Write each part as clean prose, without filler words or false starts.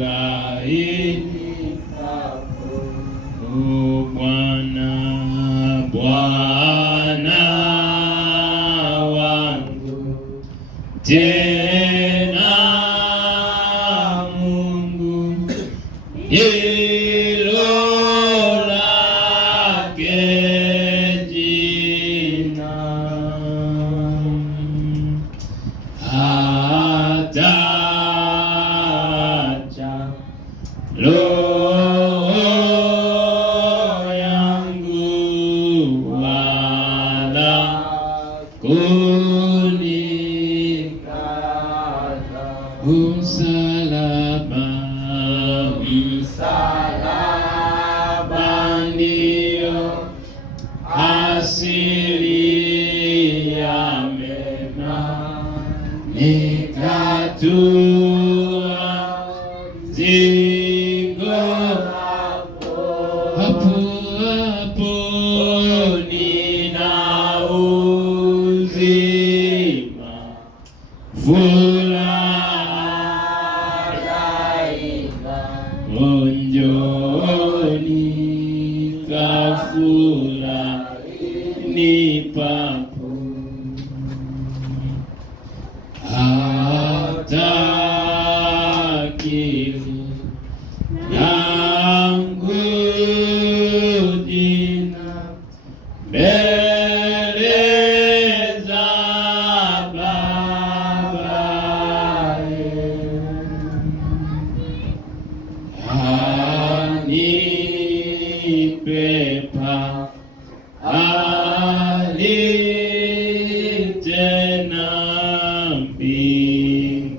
laini pako, o Bwana, Bwana wangu, tena Mungu hilo lake jina, hataacha roho yangu wala kunikata. Msalaba ndio asili ya mema, nikatua zigo hapo hapo, nina uzima furaha daima, onjoni kafurahini papo, hata akili yangu jina mbele za babaye, anipepa tena mbinguni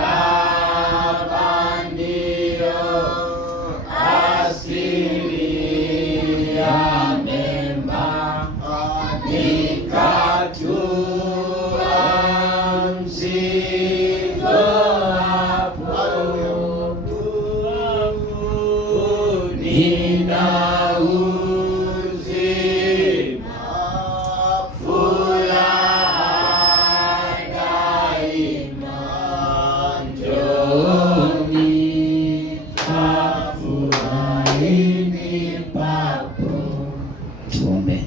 msalaba ndio asili ya mema, nikatua mzigo hapo, nina uzima furaha daima, njoni kafurahini papo. Tuombe.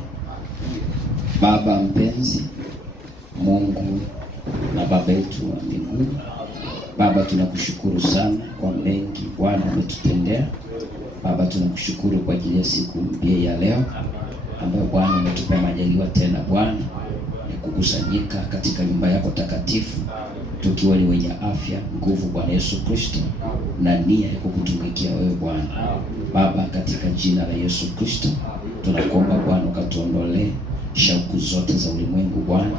Baba mpenzi, Mungu na Baba yetu wa mbinguni, Baba tunakushukuru sana kwa mengi Bwana umetutendea. Baba tunakushukuru kwa ajili ya siku mpya ya leo ambayo Bwana umetupa majaliwa tena Bwana ya kukusanyika katika nyumba yako takatifu, tukiwa ni wenye afya, nguvu Bwana Yesu Kristo, na nia ya kukutumikia wewe Bwana. Baba, katika jina la Yesu Kristo tunakuomba Bwana ukatuondolee shauku zote za ulimwengu Bwana.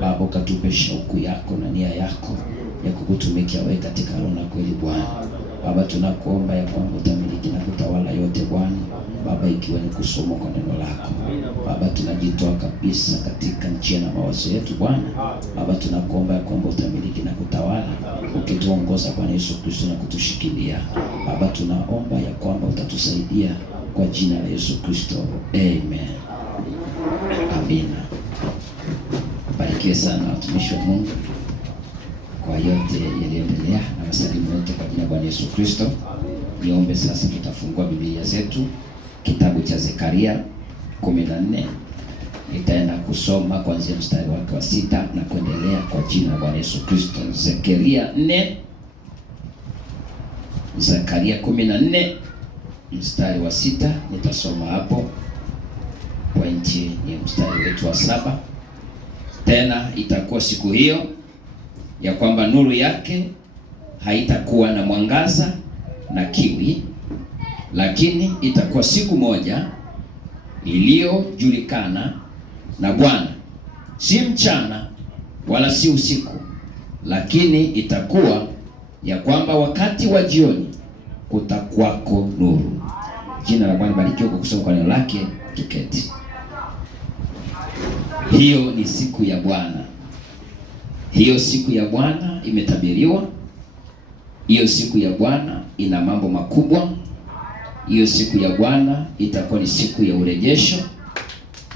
Baba, ukatupe shauku yako na nia yako ya kukutumikia wewe katika roho na kweli Bwana. Baba, tunakuomba ya kwamba utamiliki na kutawala yote Bwana. Baba, ikiwa ni kusoma kwa neno lako Baba, tunajitoa kabisa katika njia na mawazo yetu Bwana. Baba, tunakuomba ya kwamba utamiliki na kutawala, ukituongoza Bwana Yesu Kristo na kutushikilia. Baba, tunaomba ya kwamba utatusaidia kwa jina la Yesu Kristo. Amen. Amina. Barikiwe sana watumishi wa Mungu kwa yote yaliyoendelea, na wasalimu wote kwa jina la Bwana Yesu Kristo. Niombe sasa, tutafungua Biblia zetu kitabu cha Zekaria 14. Nitaenda kusoma kuanzia mstari wake wa 6 na kuendelea kwa jina la Bwana Yesu Kristo. Zekaria 4, Zekaria 14 mstari wa 6, nitasoma hapo. Pointi ni mstari wetu wa 7. Tena itakuwa siku hiyo ya kwamba nuru yake haitakuwa na mwangaza na kiwi, lakini itakuwa siku moja iliyojulikana na Bwana, si mchana wala si usiku, lakini itakuwa ya kwamba wakati wa jioni kutakuwako nuru. Jina la Bwana barikiwe kwa kusoma kwa neno lake. Tuketi. Hiyo ni siku ya Bwana. Hiyo siku ya Bwana imetabiriwa. Hiyo siku ya Bwana ina mambo makubwa. Hiyo siku ya Bwana itakuwa ni siku ya urejesho.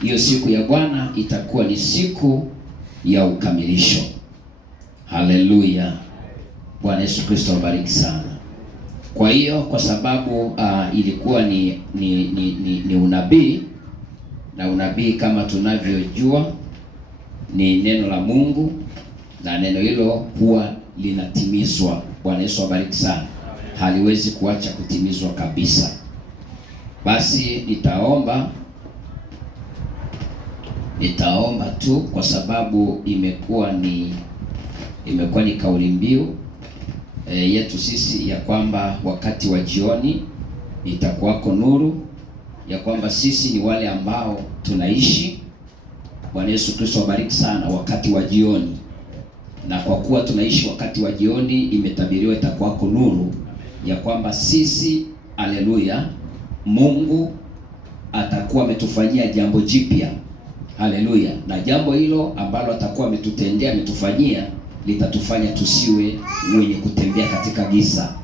hiyo siku ya Bwana itakuwa ni siku ya ukamilisho. Haleluya. Bwana Yesu Kristo abariki sana. Kwa hiyo kwa sababu ilikuwa ni unabii, na unabii kama tunavyojua ni neno la Mungu, na neno hilo huwa linatimizwa. Bwana Yesu abariki sana. Haliwezi kuacha kutimizwa kabisa. Basi nitaomba tu, kwa sababu imekuwa ni kauli mbiu yetu sisi ya kwamba wakati wa jioni itakuwako nuru, ya kwamba sisi ni wale ambao tunaishi. Bwana Yesu Kristo abariki sana, wakati wa jioni. Na kwa kuwa tunaishi wakati wa jioni, imetabiriwa itakuwako nuru, ya kwamba sisi, haleluya, Mungu atakuwa ametufanyia jambo jipya. Haleluya. Na jambo hilo ambalo atakuwa ametufanyia litatufanya tusiwe wenye kutembea katika giza.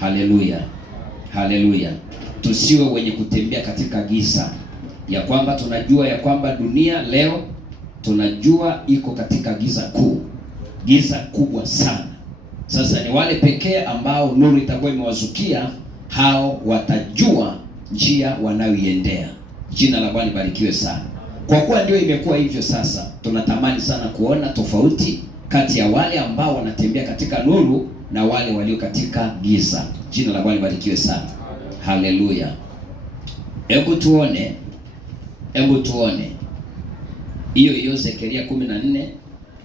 Haleluya. Haleluya. Tusiwe wenye kutembea katika giza. Ya kwamba tunajua ya kwamba dunia leo tunajua iko katika giza kuu. Giza kubwa sana. Sasa ni wale pekee ambao nuru itakuwa imewazukia, hao watajua njia wanayoiendea. Jina la Bwana libarikiwe sana. Kwa kuwa ndio imekuwa hivyo sasa, tunatamani sana kuona tofauti kati ya wale ambao wanatembea katika nuru na wale walio katika giza. Jina la Bwana libarikiwe sana. Haleluya. Hebu tuone hiyo Zekaria 14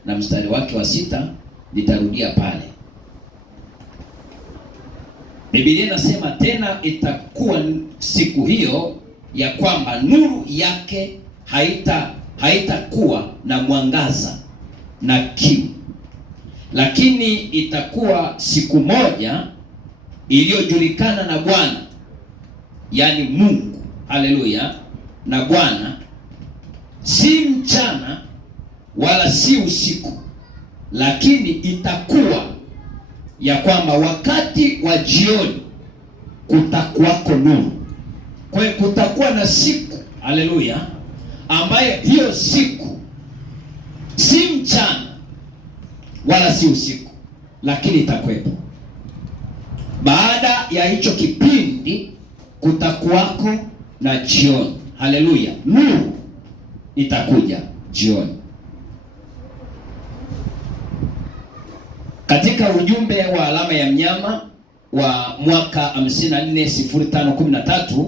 na mstari wake wa 6. Nitarudia pale. Biblia inasema, tena itakuwa siku hiyo ya kwamba nuru yake haitakuwa na mwangaza na kiu, lakini itakuwa siku moja iliyojulikana na Bwana, yani Mungu, haleluya, na Bwana, si mchana wala si usiku, lakini itakuwa ya kwamba wakati wa jioni kutakuwako nuru. Kwa hiyo kutakuwa na siku, haleluya, ambaye hiyo siku si mchana wala si usiku, lakini itakuwepo. Baada ya hicho kipindi kutakuwako na jioni. Haleluya. Nuru itakuja jioni. Katika ujumbe wa alama ya mnyama wa mwaka 540513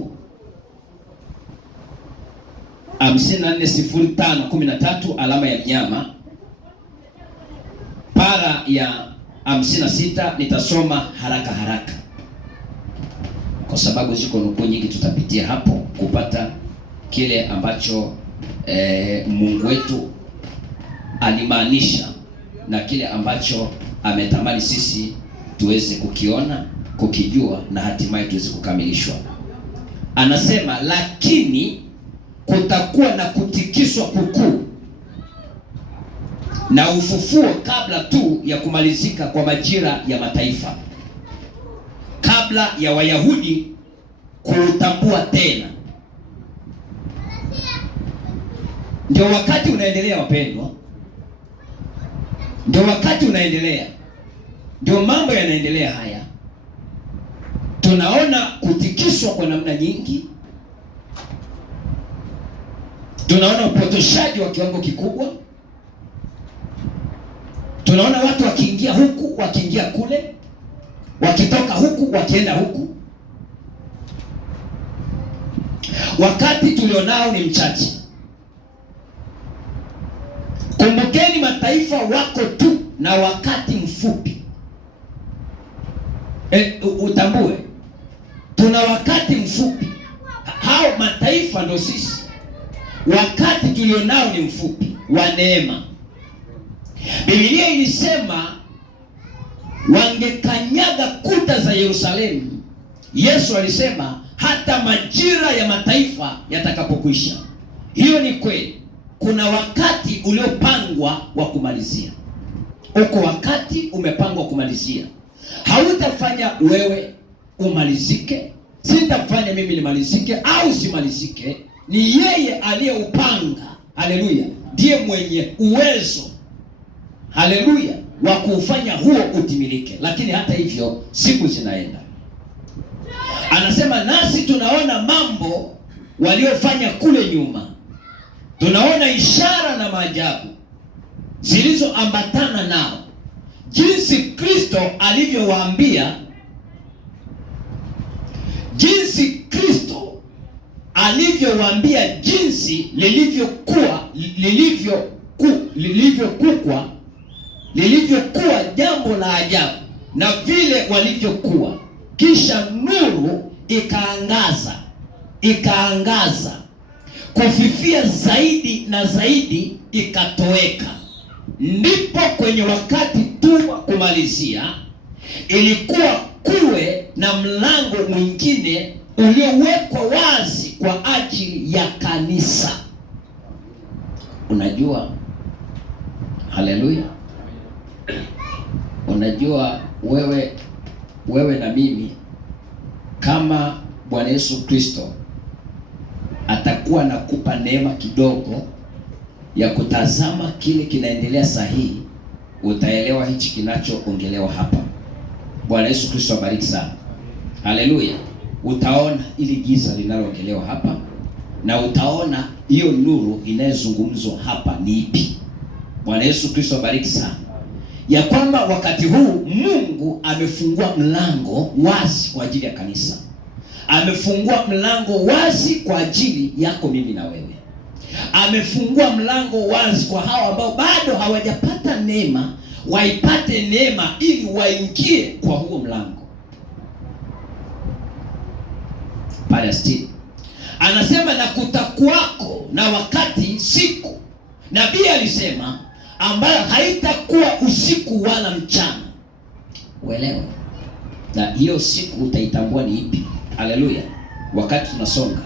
540513, alama ya mnyama para ya 56, nitasoma haraka kwa sababu ziko nukuu nyingi, tutapitia hapo kupata kile ambacho Mungu wetu alimaanisha na kile ambacho ametamani sisi tuweze kukiona, kukijua na hatimaye tuweze kukamilishwa. Anasema, lakini kutakuwa na kutikiswa kukuu na ufufuo kabla tu ya kumalizika kwa majira ya mataifa, kabla ya Wayahudi kuutambua tena. Ndio wakati unaendelea, wapendwa. Ndio wakati unaendelea. Ndio mambo yanaendelea haya. Tunaona kutikiswa kwa namna nyingi. Tunaona upotoshaji wa kiwango kikubwa. Tunaona watu wakiingia huku, wakiingia kule, wakitoka huku, wakienda huku. Wakati tulionao ni mchache. Kumbukeni, mataifa wako tu na wakati mfupi. Utambue, tuna wakati mfupi. Hao mataifa ndo sisi. Wakati tulionao ni mfupi wa neema. Biblia ilisema wangekanyaga kuta za Yerusalemu. Yesu alisema hata majira ya mataifa yatakapokwisha. Hiyo ni kweli. Kuna wakati uliopangwa wa kumalizia. Uko wakati umepangwa kumalizia. Hautafanya wewe umalizike, sitafanya mimi nimalizike au simalizike. Ni yeye aliyeupanga. haleluya, ndiye mwenye uwezo, haleluya, wa kufanya huo utimilike. Lakini hata hivyo siku zinaenda, anasema nasi tunaona mambo waliofanya kule nyuma, tunaona ishara na maajabu zilizoambatana nao, jinsi Kristo alivyowaambia, jinsi lilivyokuwa jambo la ajabu na vile walivyokuwa. Kisha nuru ikaangaza kufifia zaidi na zaidi ikatoweka. Ndipo kwenye wakati tu wa kumalizia ilikuwa kuwe na mlango mwingine uliowekwa wazi kwa ajili ya kanisa. Unajua, haleluya, unajua wewe na mimi, kama Bwana Yesu Kristo atakuwa nakupa neema kidogo ya kutazama kile kinaendelea sahihi, utaelewa hichi kinachoongelewa hapa. Bwana Yesu Kristo abariki sana. Haleluya. Utaona ili giza linaloongelewa hapa, na utaona hiyo nuru inayozungumzwa hapa ni ipi. Bwana Yesu Kristo abariki sana. Ya kwamba wakati huu Mungu amefungua mlango wazi kwa ajili ya kanisa. Amefungua mlango wazi kwa ajili yako mimi na wewe. Amefungua mlango wazi kwa hao ambao bado hawajapata neema, waipate neema ili waingie kwa huo mlango. Palestina anasema, na kutakuwako na wakati, siku, nabii alisema, ambayo haitakuwa usiku wala mchana. Uelewe, na hiyo siku utaitambua ni ipi. Haleluya. Wakati tunasonga,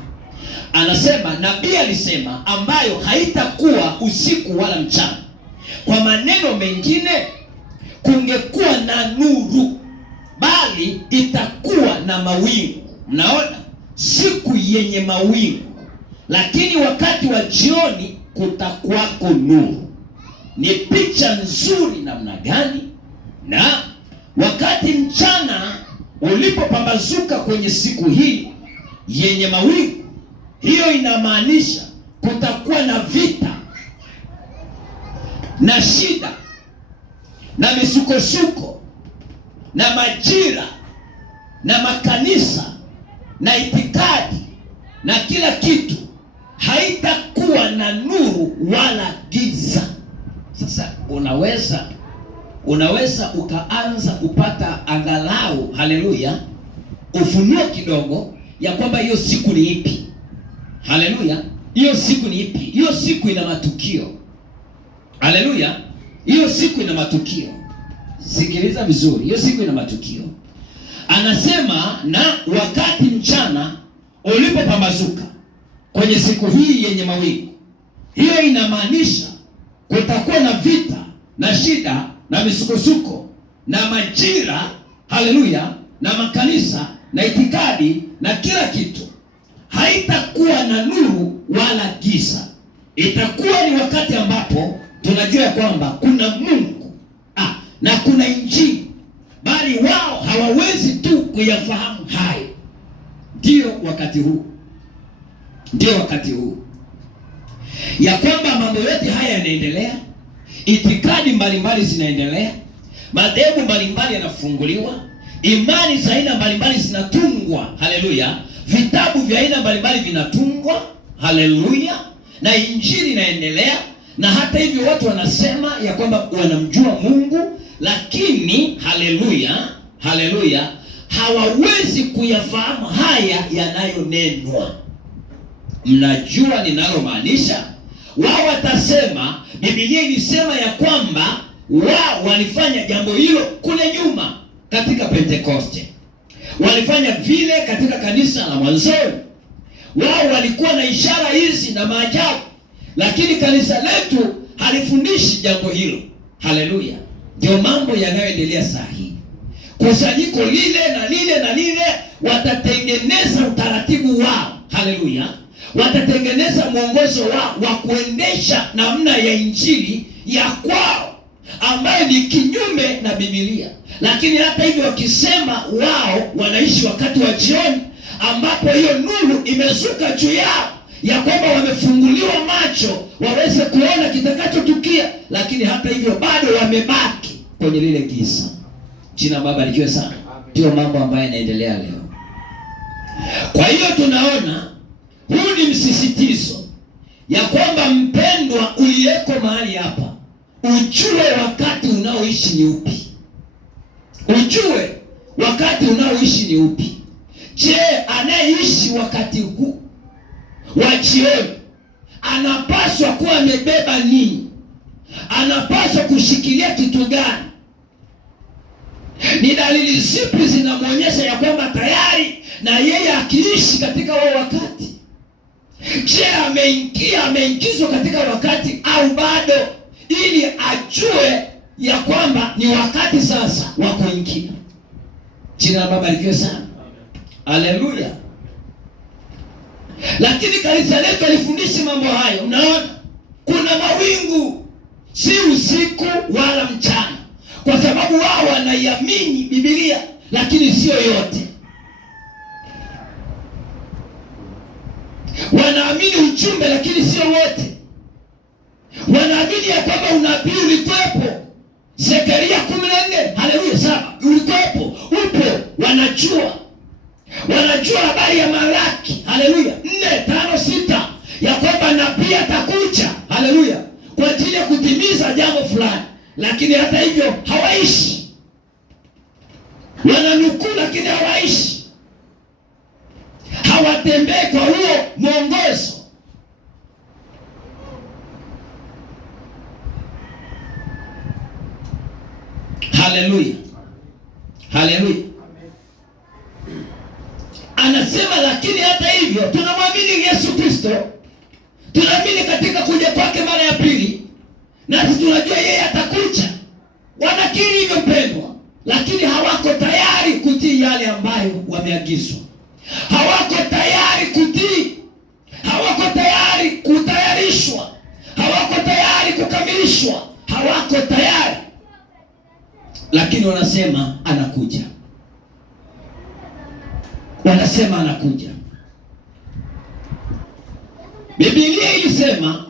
anasema nabii alisema, ambayo haitakuwa usiku wala mchana. Kwa maneno mengine, kungekuwa na nuru, bali itakuwa na mawingu. Mnaona, siku yenye mawingu, lakini wakati wa jioni kutakuwako nuru. Ni picha nzuri namna gani? Na wakati mchana ulipopambazuka kwenye siku hii yenye mawingu, hiyo inamaanisha kutakuwa na vita na shida na misukosuko na majira na makanisa na itikadi na kila kitu. Haitakuwa na nuru wala giza. Sasa unaweza ukaanza kupata angalau, haleluya, ufunuo kidogo ya kwamba hiyo siku ni ipi. Haleluya, hiyo siku ni ipi? Hiyo siku ina matukio. Haleluya, hiyo siku ina matukio. Sikiliza vizuri, hiyo siku ina matukio. Anasema, na wakati mchana ulipopambazuka kwenye siku hii yenye mawingu, hiyo inamaanisha kutakuwa na vita na shida na misukosuko na majira, haleluya, na makanisa na itikadi na kila kitu. Haitakuwa na nuru wala giza. Itakuwa ni wakati ambapo tunajua kwamba kuna Mungu na kuna Injili, bali wao hawawezi tu kuyafahamu hayo. Ndio wakati huu ya kwamba mambo yote haya yanaendelea. Itikadi mbalimbali zinaendelea, madhehebu mbalimbali yanafunguliwa, imani za aina mbalimbali zinatungwa, haleluya, vitabu vya aina mbalimbali vinatungwa, haleluya, na Injili inaendelea. Na hata hivyo watu wanasema ya kwamba wanamjua Mungu, lakini haleluya, hawawezi kuyafahamu haya yanayonenwa. Mnajua ninalomaanisha? Wao watasema Biblia ilisema ya kwamba wao walifanya jambo hilo kule nyuma katika Pentekoste, walifanya vile katika kanisa la mwanzoni, wao walikuwa na ishara hizi na maajabu, lakini kanisa letu halifundishi jambo hilo. Haleluya. Ndio mambo yanayoendelea saa hii. Kusanyiko lile na lile watatengeneza utaratibu wao, haleluya, watatengeneza mwongozo wa kuendesha namna ya injili ya kwao ambayo ni kinyume na Biblia. Lakini hata hivyo, wakisema wao wanaishi wakati wa jioni, ambapo hiyo nuru imezuka juu yao ya kwamba wamefunguliwa macho waweze kuona kitakachotukia, lakini hata hivyo bado wamebaki kwenye lile giza. Jina Baba likiwe sana. Ndio mambo ambayo yanaendelea leo. Kwa hiyo tunaona huu ni msisitizo ya kwamba, mpendwa uliyeko mahali hapa, ujue wakati unaoishi ni upi. Ujue wakati unaoishi ni upi. Je, anayeishi wakati huu wa jioni anapaswa kuwa amebeba nini? Anapaswa kushikilia kitu gani? Ni dalili zipi zinamwonyesha ya kwamba tayari na yeye akiishi katika huo wakati? Je, ameingizwa katika wakati au bado, ili ajue ya kwamba ni wakati sasa wa kuingia. Jina la Baba likiwe sana. Haleluya. Lakini kanisa letu alifundishi mambo hayo. Mnaona kuna mawingu, si usiku wala mchana, kwa sababu wao wanaiamini Biblia, lakini sio yote. Wanaamini ujumbe, lakini sio wote. Wanaamini ya kwamba unabii ulikuwepo. Zekaria 14, haleluya, 7 ulikuwepo, upo. Wanajua habari ya Malaki, haleluya, 4, 5, 6 ya kwamba nabii atakuja, haleluya, kwa ajili ya kutimiza jambo fulani, lakini hata hivyo hawaishi. Wananukuu lakini hawaishi. Hawatembei kwa huo mwongozo. Haleluya. Haleluya. Anasema lakini hata hivyo tunamwamini Yesu Kristo. Tunaamini katika kuja kwake mara ya pili. Na tunajua yeye atakuja. Wanakiri hivyo mpendwa, lakini hawako tayari kutii yale ambayo wameagizwa. Hawako tayari kutii. Hawako tayari kutayarishwa. Hawako tayari kukamilishwa. Hawako tayari. Lakini wanasema anakuja. Wanasema anakuja. Biblia ilisema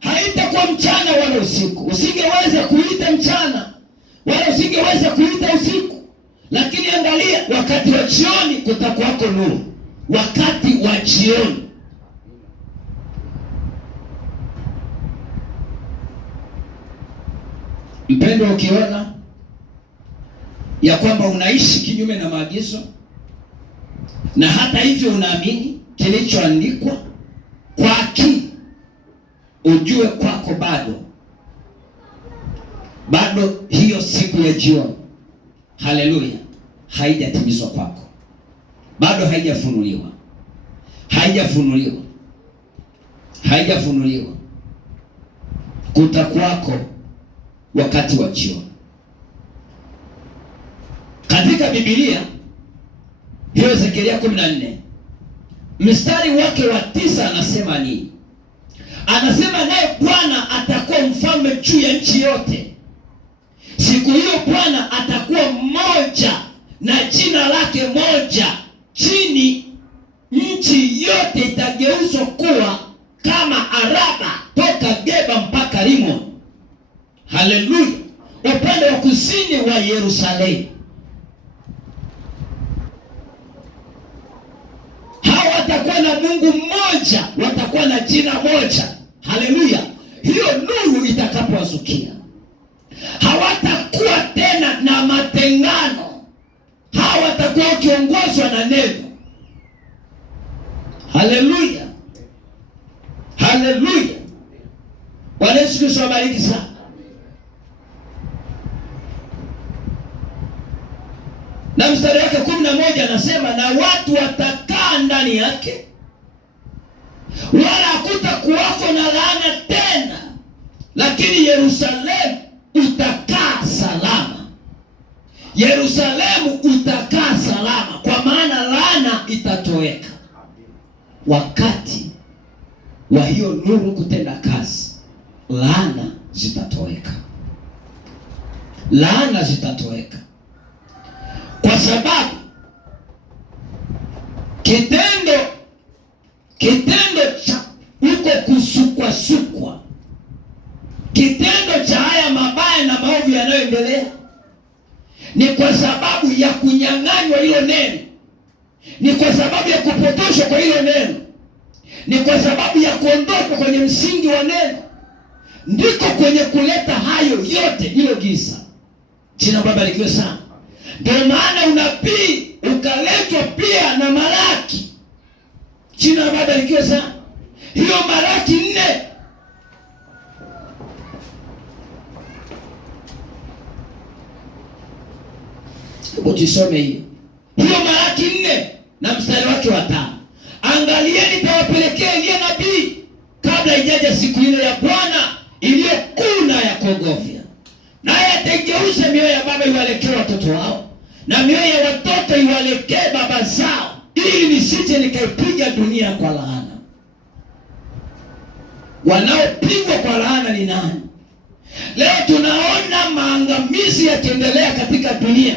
haitakuwa mchana wala usiku. Usingeweza kuita mchana wala usingeweza kuita usiku. Lakini angalia, wakati wa jioni kutakuwako nuru. Wakati wa jioni. Mpendo, ukiona ya kwamba unaishi kinyume na maagizo, na hata hivyo unaamini kilichoandikwa kwa akili, ujue kwako bado hiyo siku ya jioni, haleluya, haijatimizwa kwako. Bado haijafunuliwa. Kutakuwako wakati wa jioni. Katika Biblia hiyo Zekaria 14 mstari wake wa 9 anasema nini? Anasema naye Bwana atakuwa mfalme juu ya nchi yote. Siku hiyo Bwana atakuwa mmoja na jina lake moja. Chini nchi yote itageuzwa kuwa kama Araba, toka Geba mpaka Rimoni. Haleluya. Upande wa kusini wa Yerusalemu. Watakuwa na Mungu mmoja, watakuwa na jina moja. Haleluya. Hiyo nuru itakapowazukia, hawatakuwa tena na matengano. Hawatakuwa wakiongozwa na neno. Haleluya. Haleluya. Bwana Yesu Kristo abariki sana. Na mstari wake 11 anasema na watu watakaa ndani yake, wala hakutakuwako na laana tena, lakini Yerusalemu utakaa salama. Yerusalemu utakaa salama, kwa maana laana itatoweka wakati wa hiyo nuru kutenda kazi, laana zitatoweka. Laana zitatoweka kwa sababu kitendo cha huko kusukwa, kitendo cha haya mabaya na maovu yanayoendelea ni kwa sababu ya kunyang'anywa hilo neno, ni kwa sababu ya kupotoshwa kwa hilo neno, ni kwa sababu ya kuondoka kwenye msingi wa neno, ndiko kwenye kuleta hayo yote, hilo giza. Jina Baba likiwe sana. Ndio maana unabii ukaletwa pia na Malaki. Jina Baba likiwe sana. Hiyo Malaki 4 utisome hiyo Malaki 4 na mstari wake wa 5. Angalieni, nitawapelekea Elia nabii kabla ijaja siku ile ya Bwana iliyokuu na ya kuogofya, naye atageuza mioyo ya baba iwalekee watoto wao na mioyo ya watoto iwalekee baba zao, ili nisije nikaipiga dunia kwa laana. Wanaopigwa kwa laana ni nani? Leo tunaona maangamizi yakiendelea katika dunia,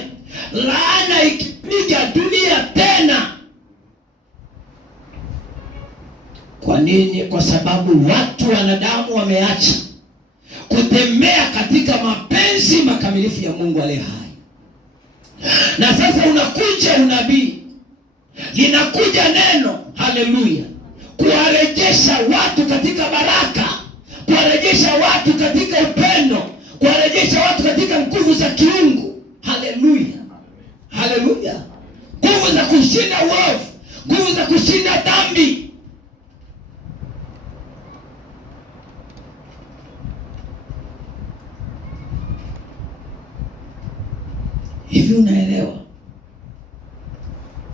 laana ikipiga dunia tena. Kwa nini? Kwa sababu watu wanadamu wameacha kutembea katika mapenzi makamilifu ya Mungu aliye hai. Na sasa unakuja unabii, linakuja neno, haleluya, kuwarejesha watu katika baraka, kuwarejesha watu katika upendo, kuwarejesha watu katika nguvu za kiungu. Haleluya, haleluya, nguvu za kushinda uovu, nguvu za kushinda dhambi. Hivi unaelewa?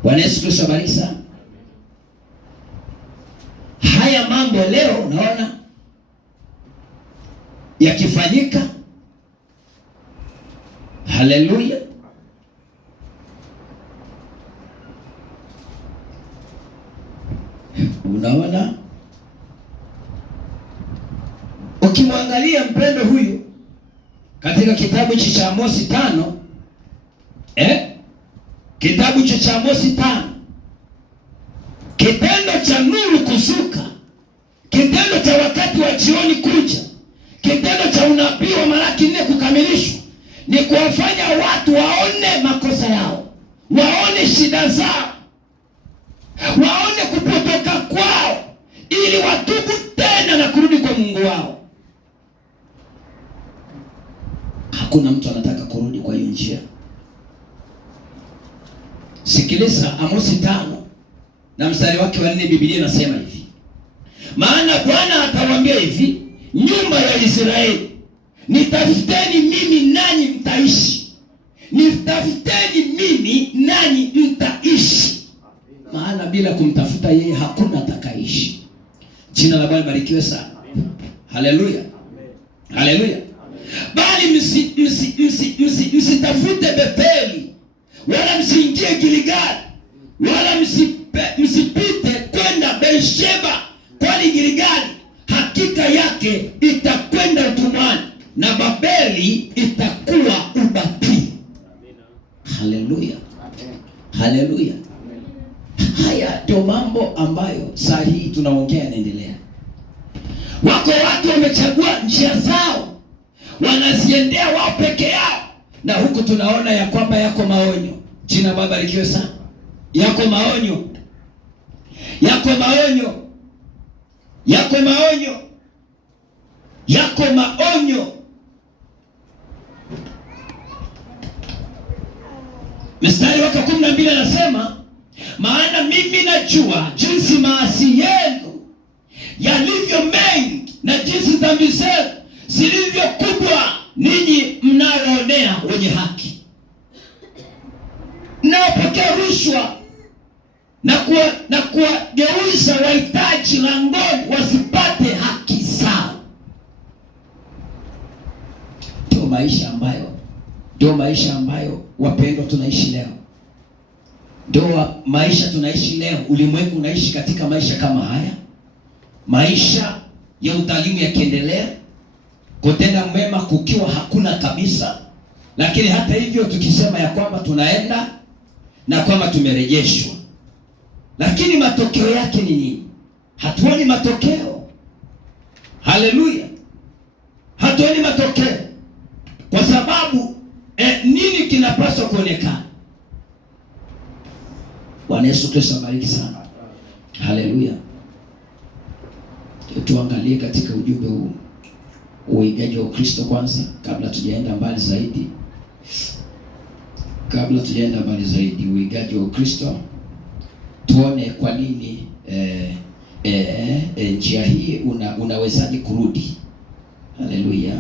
Bwana Yesu Kristo abariki sana. Haya mambo leo unaona yakifanyika. Haleluya. Unaona, ukimwangalia mpendo huyu katika kitabu cha Amosi 5, kitabu cha Amosi 5, kitendo cha nuru kuzuka, kitendo cha wakati wa jioni kuja, kitendo cha unabii wa Malaki 4 kukamilishwa, ni kuwafanya watu waone makosa yao, waone shida zao, waone kupotoka kwao, ili watubu tena na kurudi kwa Mungu wao. Hakuna mtu anataka kurudi kwa hiyo njia. Sikiliza Amosi 5 na mstari wake wa 4, Biblia inasema hivi: maana Bwana atawaambia hivi, nyumba ya Israeli, nitafuteni mimi nanyi mtaishi, nitafuteni mimi nanyi mtaishi. Maana bila kumtafuta yeye hakuna atakaishi. Jina la Bwana barikiwe sana. Haleluya, haleluya. Bali msitafute Betheli, wala msiingie Gilgali, wala msipite kwenda Beersheba, kwani Gilgali hakika yake itakwenda utumwani na Babeli itakuwa ubatili. Haleluya, haleluya. Haya ndio mambo ambayo saa hii tunaongea yanaendelea. Wako watu wamechagua njia zao, wanaziendea wao peke yao, na huku tunaona ya kwamba yako maonyo. Jina Baba likiwe sana. Yako maonyo, yako maonyo, yako maonyo, yako maonyo. Mstari wa 12 anasema, maana mimi najua jinsi maasi yenu yalivyo mengi na jinsi dhambi zenu zilivyo kubwa, ninyi mnaoonea wenye haki, mnaopokea rushwa na kuwageuza wahitaji langoni wasipate haki zao. Ndio maisha ambayo wapendwa tunaishi leo. Ndio maisha tunaishi leo. Ulimwengu unaishi katika maisha kama haya. maisha ya udhalimu yakiendelea, kutenda mema kukiwa hakuna kabisa. Lakini hata hivyo tukisema ya kwamba tunaenda na kwamba tumerejeshwa, lakini matokeo yake ni nini? Hatuoni matokeo. Haleluya, hatuoni matokeo. Kwa sababu nini kinapaswa kuonekana? Bwana Yesu Kristo abariki sana. Haleluya. Tuangalie katika ujumbe huu uigaji wa Kristo kwanza, kabla tujaenda mbali zaidi. Uigaji wa Kristo, tuone kwa nini njia hii unawezaje kurudi. Haleluya.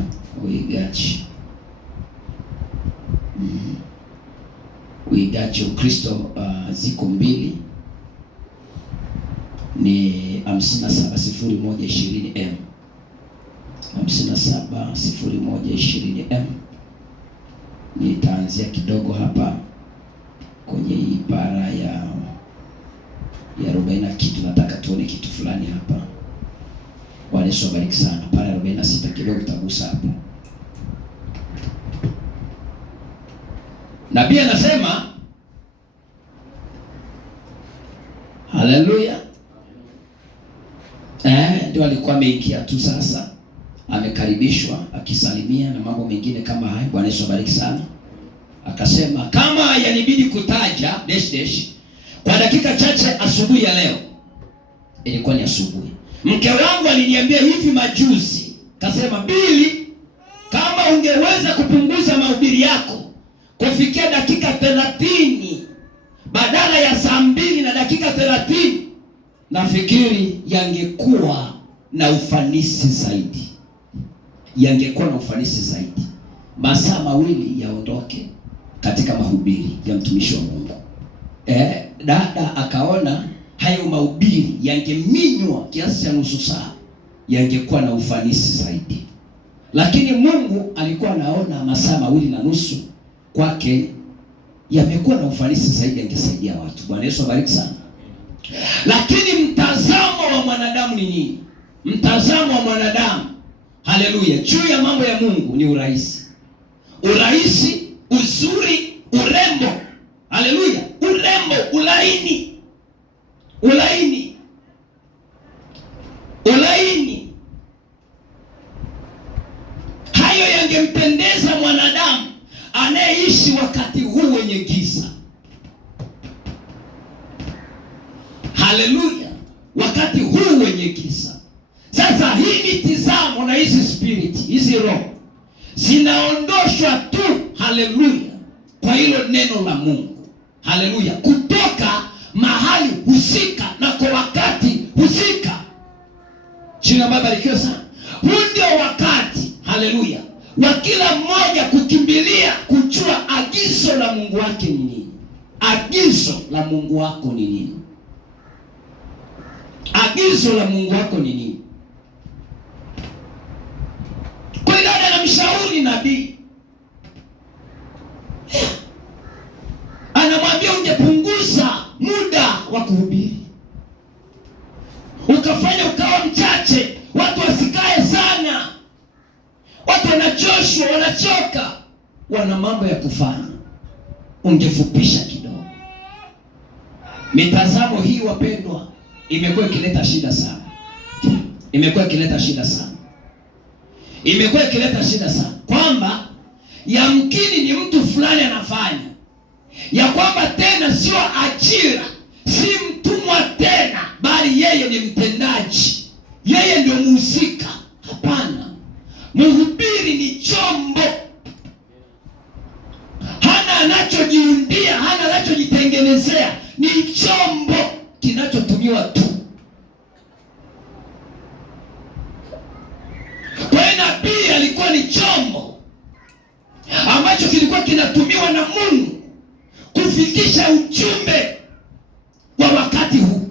Uigaji wa Kristo ziko mbili, ni 570120M. 570120M. Nitaanzia kidogo hapa kwenye ibara ya 40 na kitu. Nataka tuone kitu fulani hapa. Bwana Yesu abariki sana. Para 46 kidogo tagusa hapo. Nabii anasema, haleluya. Ndio alikuwa ameingia tu sasa, amekaribishwa akisalimia na mambo mengine kama haya. Bwana Yesu abariki sana. Akasema kama yanibidi kutaja kwa dakika chache asubuhi ya leo. Ilikuwa ni asubuhi. Mke wangu aliniambia hivi majuzi, kasema, Bili, kama ungeweza kupunguza mahubiri yako kufikia dakika 30 badala ya saa 2 na dakika 30, nafikiri yangekuwa na ufanisi zaidi. Masaa 2 yaondoke katika mahubiri ya mtumishi wa Mungu. Dada akaona hayo mahubiri yangeminywa kiasi cha nusu saa, yangekuwa na ufanisi zaidi. Lakini Mungu alikuwa anaona masaa 2 na nusu kwake yamekuwa na ufanisi zaidi, yangesaidia watu. Bwana Yesu abariki sana. Lakini mtazamo wa mwanadamu ni nini? Mtazamo wa mwanadamu, haleluya, juu ya mambo ya Mungu ni urahisi, uzuri, urembo. Haleluya, urembo, ulaini. Hayo yangempendeza mwanadamu anayeishi wakati huu wenye giza. Haleluya, wakati huu wenye giza. Sasa hii mitazamo na hizi spirit, hizi roho zinaondoshwa tu, haleluya, kwa hilo neno la Mungu. Haleluya, kutoka mahali husika na kwa wakati husika. Jina Baba barikiwe sana. Huu ndio wakati, haleluya, wa kila mmoja kukimbilia kujua agizo la Mungu wake ni nini. Agizo la Mungu wako ni nini? Agizo la Mungu wako ni nini? Kwa hiyo anamshauri nabii, anamwambia ungepunguza muda wa kuhubiri, ukafanya ukawa mchache, watu wasikae sana. Watu wanachoshwa, wanachoka, wana mambo ya kufanya. Ungefupisha kidogo. Mitazamo hii wapendwa, imekuwa ikileta shida sana. Imekuwa ikileta shida sana kwamba yamkini ni mtu fulani anafanya, ya kwamba tena sio ajira, si mtumwa tena, bali yeye ni mtendaji, yeye ndio mhusika. Hapana, mhubiri ni chombo, hana anachojiundia, hana anachojitengenezea, ni chombo kinachotumiwa tu. Kwa nabii alikuwa ni chombo ambacho kilikuwa kinatumiwa na Mungu kufikisha ujumbe wa wakati huu,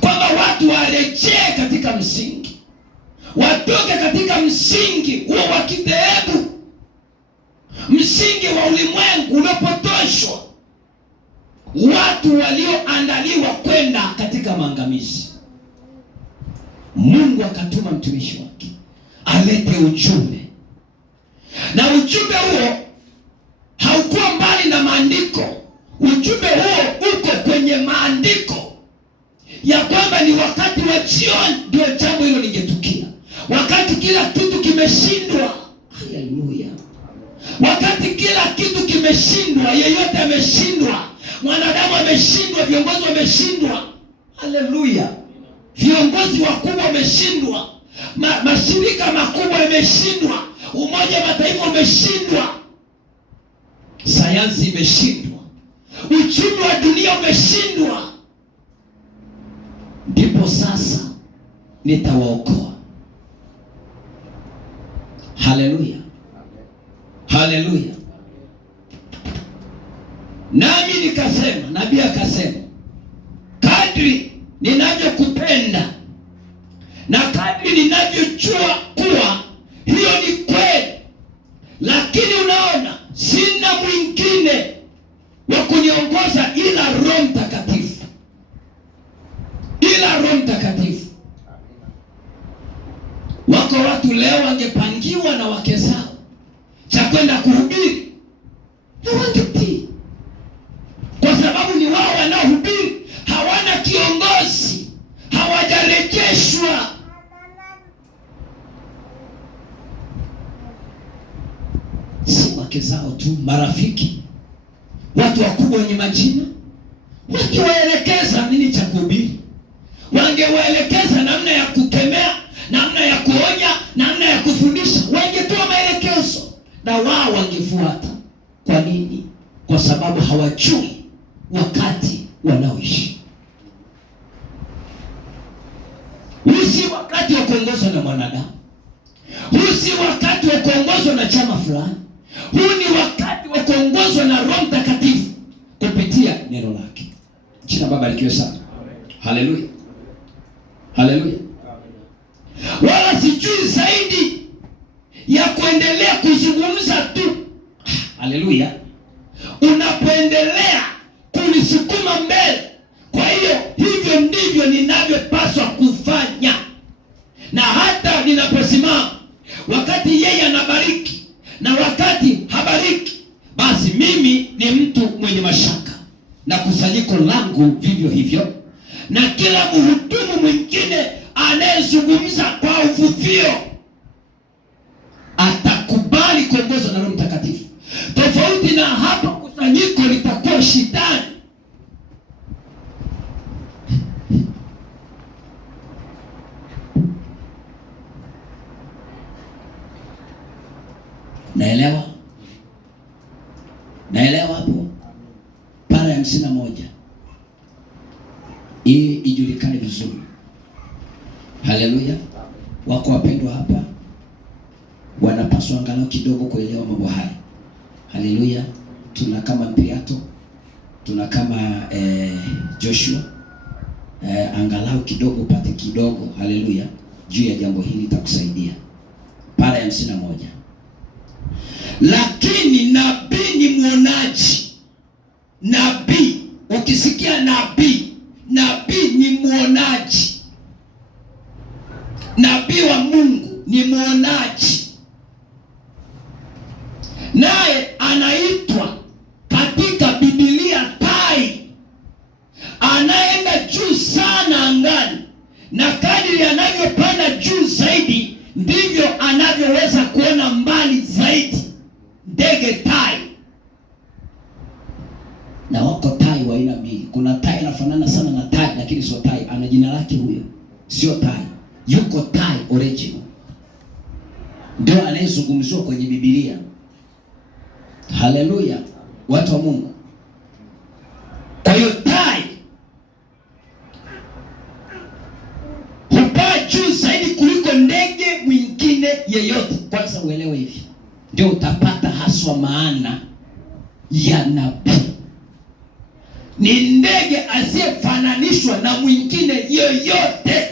kwamba watu warejee katika msingi, watoke katika msingi huo wa kidhehebu, msingi wa ulimwengu uliopotoshwa, watu walioandaliwa kwenda katika maangamizi. Mungu akatuma mtumishi wake alete ujumbe, na ujumbe huo haukuwa mbali na maandiko. Ujumbe huo uko kwenye maandiko ya kwamba ni wakati wa jioni ndio jambo hilo lingetukia, wakati kila kitu kimeshindwa. Haleluya! Wakati kila kitu kimeshindwa, yeyote ameshindwa, mwanadamu ameshindwa, viongozi wameshindwa. Haleluya! Viongozi wakubwa wameshindwa, mashirika makubwa yameshindwa, Umoja wa Mataifa umeshindwa, sayansi imeshindwa, uchumi wa dunia umeshindwa. Ndipo sasa nitawaokoa. Haleluya, haleluya. Nami nikasema, nabii akasema, kadri ninavyokupenda na kadri ninavyojua kuwa hiyo ni kweli, lakini unaona, sina mwingine wa kuniongoza ila Roho Mtakatifu, ila Roho Mtakatifu. Wako watu leo wangepangiwa na wake zao cha kwenda kuhubiri na wangetii, kwa sababu ni wao wanaohubiri, hawana kiongozi, hawajarejeshwa. Si wake zao tu, marafiki, watu wakubwa wenye majina wangewaelekeza nini cha kuhubiri, wangewaelekeza namna ya kukemea, namna ya kuonya, namna ya kufundisha, wangetoa maelekezo na wao wangefuata. Kwa nini? Kwa sababu hawajui wakati wanaoishi. Huu si wakati wa kuongozwa na mwanadamu, huu si wakati wa kuongozwa na chama fulani. Huu ni wakati wa kuongozwa na Roho Mtakatifu kupitia neno lake. Jina Baba likiwe sana. Haleluya, haleluya. Wala sijui zaidi ya kuendelea kuzungumza tu. Haleluya. Unapoendelea kunisukuma mbele. Kwa hiyo hivyo ndivyo ninavyopaswa kufanya. Na hata ninaposimama, wakati yeye anabariki na wakati habariki, basi mimi ni mtu mwenye mashaka, na kusanyiko langu vivyo hivyo, na kila mhudumu mwingine anayezungumza kwa uvuvio atakubali kuongozwa na Roho Mtakatifu. Tofauti na hapo, kusanyiko litakuwa shidani. Naelewa? Naelewa hapo? Para ya 51. Hii ijulikane vizuri. Haleluya. Wako wapendwa hapa wanapaswa angalau kidogo kuelewa mambo haya. Haleluya. Tuna kama Mpiato, tuna kama Joshua, angalau kidogo upate kidogo. Haleluya. Juu ya jambo hili itakusaidia. Para ya 51. Lakini nabii ni muonaji. Nabii, ukisikia nabii, nabii ni muonaji. Nabii wa Mungu ni muonaji, naye anaitwa katika Biblia tai, anaenda juu sana angani, na kadiri anavyopanda juu zaidi ndivyo anavyoweza kuona mbali zaidi. Ndege tai. Na wako tai wa aina mbili. Kuna tai anafanana sana na tai, lakini sio tai, ana jina lake huyo, sio tai. Yuko tai original, ndio anayezungumziwa kwenye Biblia. Haleluya, watu wa Mungu. Kwa hiyo tai hupaa juu zaidi kuliko ndege mwingine yeyote. Kwanza uelewe hivi, ndio utapata haswa maana ya nabii. Ni ndege asiyefananishwa na mwingine yoyote.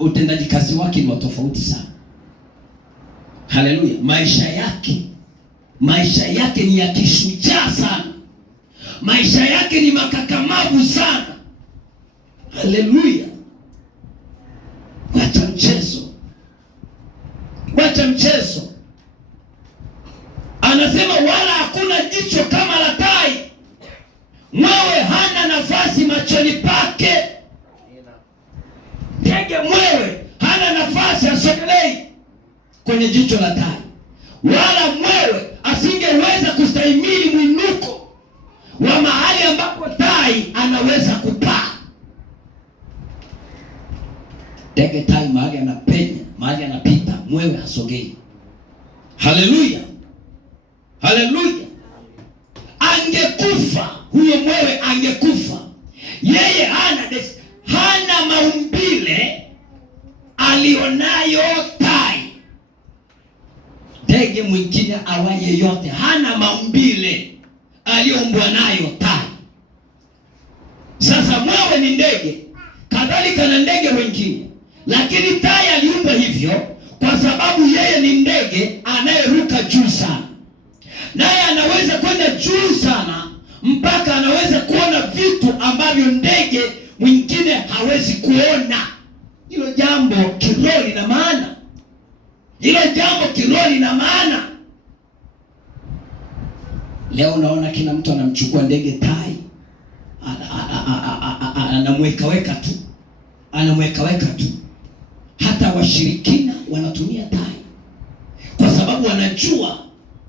Utendaji kazi wake ni wa tofauti sana. Haleluya. Maisha yake ni ya kishujaa sana. Maisha yake ni makakamavu sana. Haleluya. wacha mchezo. Anasema wala hakuna jicho kama la tai, mwewe hana nafasi machoni pake. Ndege mwewe hana nafasi, asogelei kwenye jicho la tai, wala mwewe asingeweza kustahimili mwinuko wa mahali ambapo tai anaweza kupaa. Ndege tai mahali anapenya, mahali anapita, mwewe hasogei. Haleluya, haleluya. Angekufa huyo mwewe, angekufa. Yeye hana maumbile alionayo tai. Ndege mwingine awaye yote hana maumbile aliombwa nayo tai. Sasa mwewe ni ndege, kadhalika na ndege wengine, lakini tai aliumbwa hivyo kwa sababu yeye ni ndege anayeruka juu sana, naye anaweza kwenda juu sana mpaka anaweza kuona vitu ambavyo ndege mwingine hawezi kuona. Hilo jambo kiroho lina maana. Hilo jambo kiroho lina maana. Leo naona kila mtu anamchukua ndege tai, anamwekaweka tu, anamwekaweka tu. Hata washirikina wanatumia tai kwa sababu wanajua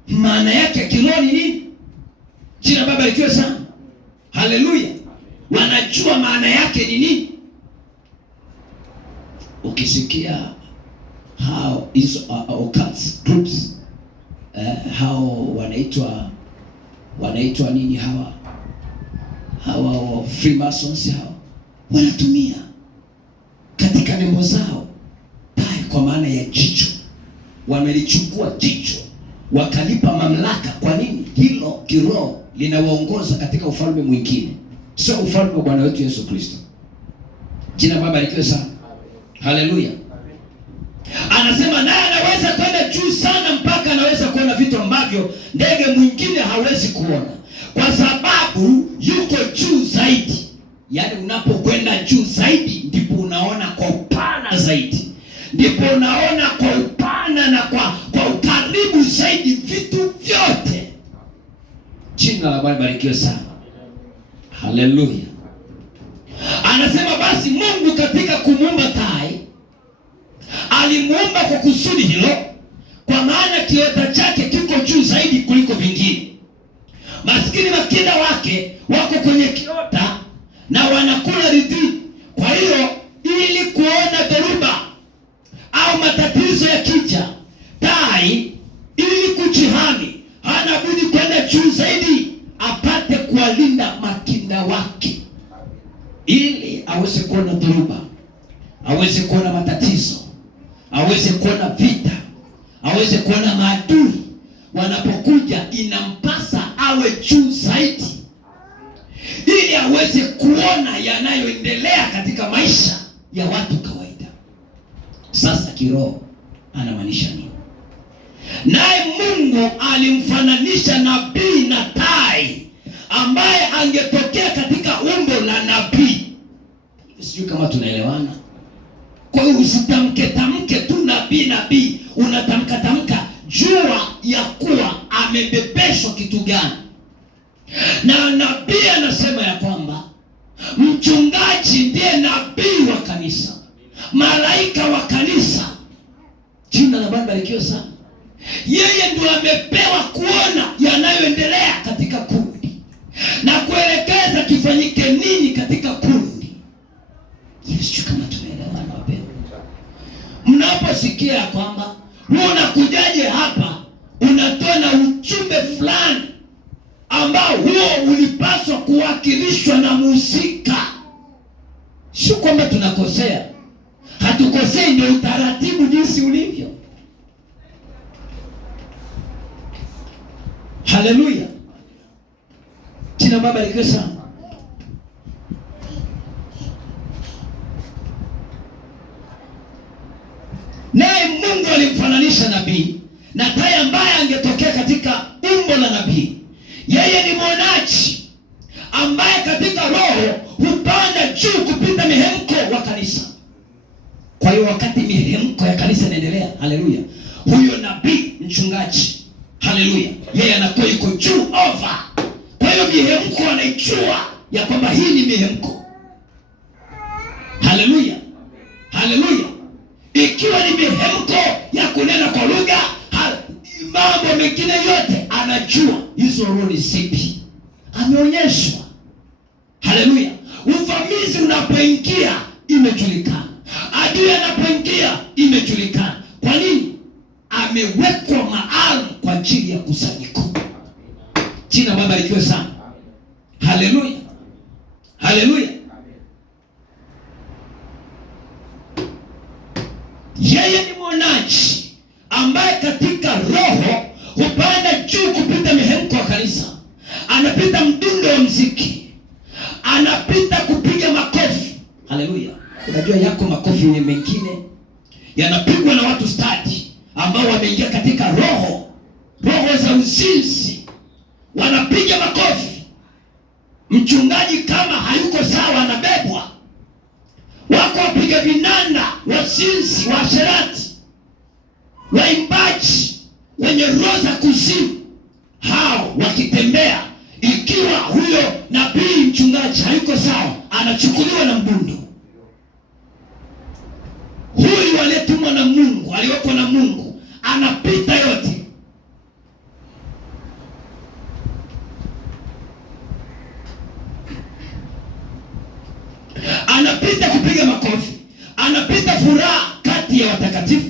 maana yake kiroho ni nini. Jina Baba likiwe sana. Haleluya. Wanajua maana yake ni nini. Ukisikia hao hizo occult groups, hao wanaitwa nini hawa Freemasons, hao wanatumia katika nembo zao tai kwa maana ya jicho. Wamelichukua jicho wakalipa mamlaka. Kwa nini? Hilo kiroho linawaongoza katika ufalme mwingine, sio ufalme wa Bwana wetu Yesu Kristo. Jina Baba likiwe sana. Haleluya. Anasema naye anaweza kwenda juu sana mpaka anaweza kuona vitu ambavyo ndege mwingine hawezi kuona, kwa sababu yuko juu zaidi. Yaani unapokwenda juu zaidi ndipo unaona kwa upana zaidi, ndipo unaona kwa upana na kwa ukaribu zaidi vitu vyote. Jina la Bwana barikiwe sana. Haleluya. Anasema basi Mungu katika kumuumba tai alimuumba kwa kusudi hilo, kwa maana kiota chake kiko juu zaidi kuliko vingine. Maskini makinda wake wako kwenye kiota na wanakula ridhi. Kwa hiyo ili kuona dhoruba au matatizo ya kija, tai ili kujihami hana budi kwenda juu zaidi apate kuwalinda makinda wake, ili aweze kuona dhoruba, aweze kuona matatizo, aweze kuona vita, aweze kuona maadui wanapokuja. Inampasa awe juu zaidi ili aweze kuona yanayoendelea katika maisha ya watu kawaida. Sasa kiroho anamaanisha nini? Naye Mungu alimfananisha nabii na tai ambaye angetokea katika umbo la nabii. Sijui kama tunaelewana. Kwa hiyo usitamke tu nabii, unatamka jua ya kuwa amebebeshwa kitu gani. Na nabii anasema ya kwamba mchungaji ndiye nabii wa kanisa, malaika wa kanisa. Jina la Bwana barikiwe sana. Yeye ndio amepewa kuona yanayoendelea katika kundi na kuelekeza kifanyike nini katika kundi. Yesu, kama tumeelewana wapendwa. Mnaposikia kwamba unakujaje hapa unatoa na ujumbe fulani ambao huo ulipaswa kuwakilishwa na mhusika, sio kwamba tunakosea. Hatukosei, ndio utaratibu jinsi ulivyo. Haleluya. Jina Baba likiwe sana. Naye Mungu alimfananisha nabii na tai ambaye angetokea katika umbo la nabii. Yeye ni mwonaji ambaye katika roho hupanda juu kupita mihemko wa kanisa. Kwa hiyo wakati mihemko ya kanisa inaendelea, haleluya, huyo nabii mchungaji, haleluya, yeye anakuwa yuko juu over. Kwa hiyo mihemko anaijua ya kwamba hii ni mihemko. Haleluya, haleluya. Ikiwa ni mihemko ya kunena kwa lugha, mambo mengine yote anajua hizo roho ni zipi, ameonyeshwa. Haleluya. Uvamizi unapoingia imejulikana, adui anapoingia imejulikana. Kwa nini? Amewekwa maalum kwa ajili ya kusanyiko. Jina Baba likiwe sana. Haleluya, haleluya. Yeye ni mwonaji ambaye katika roho hupanda juu kupita mihemko wa kanisa, anapita mdundo wa muziki, anapita kupiga makofi. Haleluya. Unajua yako makofi mengine yanapigwa na watu stadi ambao wameingia katika roho za uzinzi, wanapiga makofi. Mchungaji kama hayuko sawa anabebwa. Wako wapiga vinanda, wazinzi, washerati, waimbaji wenye roho za kuzimu, hao wakitembea, ikiwa huyo nabii mchungaji hayuko sawa, anachukuliwa na mdundo. Huyu aliyetumwa na Mungu, aliyoko na Mungu, anapita yote. Anapita kupiga makofi, anapita furaha kati ya watakatifu,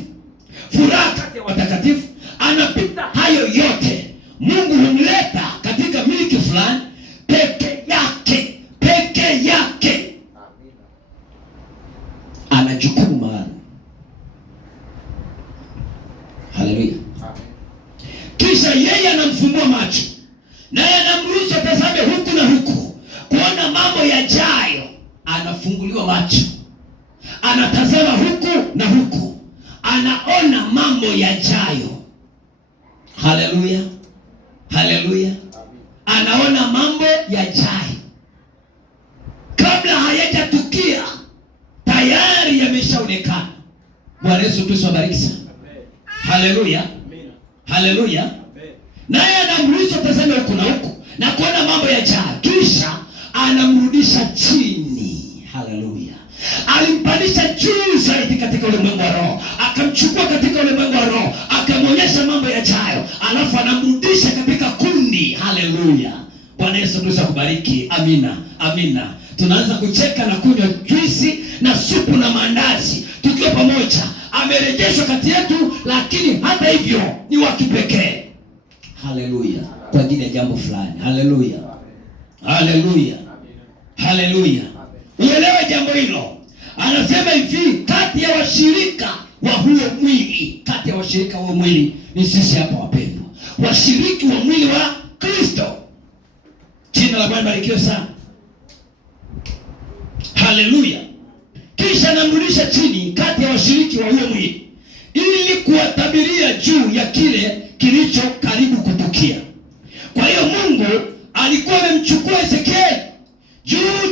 furaha kati ya watakatifu, anapita hayo yote. Mungu humleta katika miliki fulani peke yake, ana jukumu maalum. Haleluya. Kisha yeye anamfumbua macho, naye anamruhusu atazame huku na huku kuona mambo yajayo. Anafunguliwa macho, anatazama huku na huku, anaona mambo yajayo. Haleluya, haleluya. Anaona mambo yajayo kabla hayajatukia, tayari yameshaonekana. Bwana Yesu Kristo abariki sana. Haleluya, haleluya. Naye anamruhusu atazame huku na huku na kuona mambo yajayo, kisha anamrudisha chini. Haleluya. Alimpandisha juu zaidi katika ulimwengu wa roho, akamchukua katika ulimwengu wa roho, akamwonyesha mambo yajayo, alafu anamrudisha katika kundi. Haleluya. Bwana Yesu Kristo akubariki. Amina, amina. Tunaanza kucheka na kunywa juisi na supu na mandazi tukiwa pamoja. Amerejeshwa kati yetu, lakini hata hivyo ni wa kipekee. Haleluya. Kwa ajili ya jambo fulani. Haleluya, haleluya, haleluya. Uelewe jambo hilo. Anasema hivi, kati ya washirika wa huo mwili, kati ya washirika wa mwili ni sisi hapa wapendwa, washiriki wa mwili wa Kristo. Jina la Bwana barikiwe sana. Haleluya. Kisha namrudisha chini kati ya washiriki wa huo mwili, ili kuwatabiria juu ya kile kilicho karibu kutukia. Kwa hiyo Mungu alikuwa amemchukua Ezekieli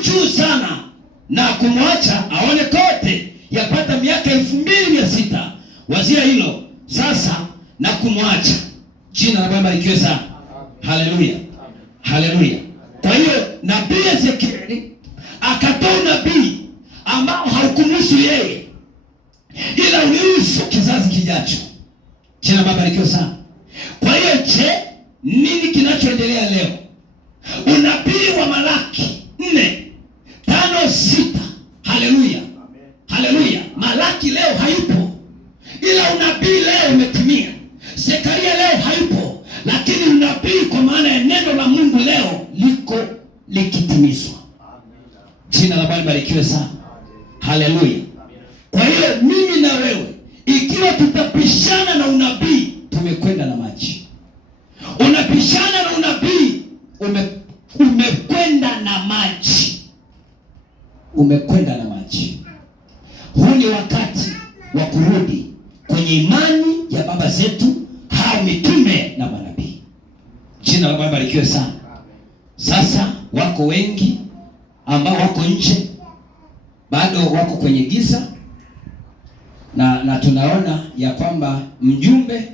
juu sana na kumwacha aone kote yapata miaka 2600. Wazia hilo sasa, na kumwacha. Jina la Bwana barikiwe sana. Haleluya, haleluya. Kwa hiyo nabii Ezekieli akatoa nabii ambao haukumhusu yeye, ila ulihusu kizazi kijacho. Jina la Bwana barikiwe sana. Kwa hiyo je, nini kinachoendelea leo? Unabii wa Malaki 4:5-6. Haleluya, haleluya. Malaki leo hayupo, ila unabii leo umetimia. Zekaria leo hayupo, lakini unabii kwa maana ya neno la Mungu leo liko likitimizwa. Jina la Bwana barikiwe sana. Haleluya. Kwa hiyo mimi na wewe, ikiwa tutapishana na unabii, tumekwenda na maji. Unapishana na unabii, umekwenda na maji, umekwenda na maji. Huu ni wakati wa kurudi kwenye imani ya baba zetu, hao mitume na manabii. Jina la Bwana barikiwe sana. Sasa wako wengi ambao wako nje, bado wako kwenye giza, na tunaona ya kwamba mjumbe,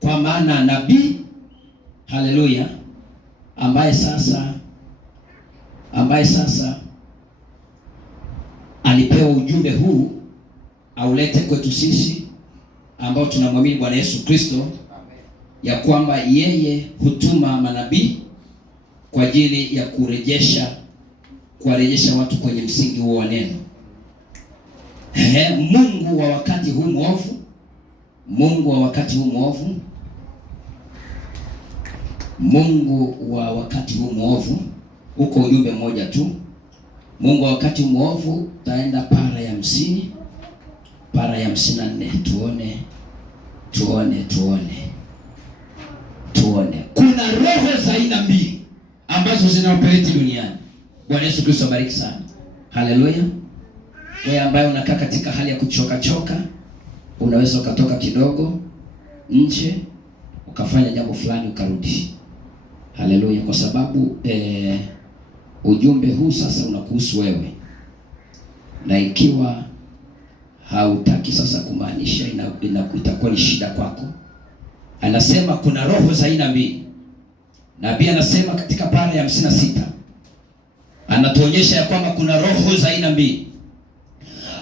kwa maana nabii, haleluya, ambaye sasa alipewa ujumbe huu aulete kwetu sisi ambao tunamwamini Bwana Yesu Kristo, ya kwamba yeye hutuma manabii kwa ajili ya kuwarejesha watu kwenye msingi huo wa neno. Mungu wa wakati huu mwovu, uko ujumbe mmoja tu. Mungu wa wakati mwovu, taenda para ya 50, para ya 54, tuone. Kuna roho za aina mbili ambazo zinaoperate duniani. Bwana Yesu Kristo abariki sana. Haleluya. Wewe ambaye unakaa katika hali ya kuchoka, unaweza ukatoka kidogo nje ukafanya jambo fulani ukarudi. Haleluya, kwa sababu ujumbe huu sasa unakuhusu wewe, na ikiwa hautaki sasa kumaanisha itakuwa ni shida kwako. Anasema kuna roho za aina mbili. Nabii anasema katika para ya 56 anatuonyesha ya kwamba kuna roho za aina mbili.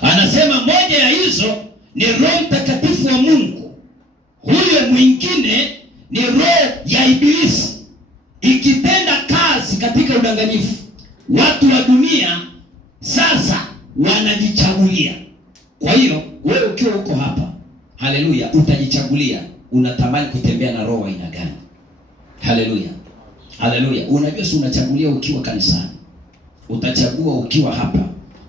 Anasema moja ya hizo ni Roho Mtakatifu wa Mungu, huyo mwingine ni roho ya Ibilisi ikitenda kazi katika udanganyifu. Watu wa dunia sasa wanajichagulia. Kwa hiyo wewe ukiwa uko hapa, haleluya, utajichagulia unatamani kutembea na roho aina gani. Haleluya. Unajua si unachagulia ukiwa kanisani, utachagua ukiwa hapa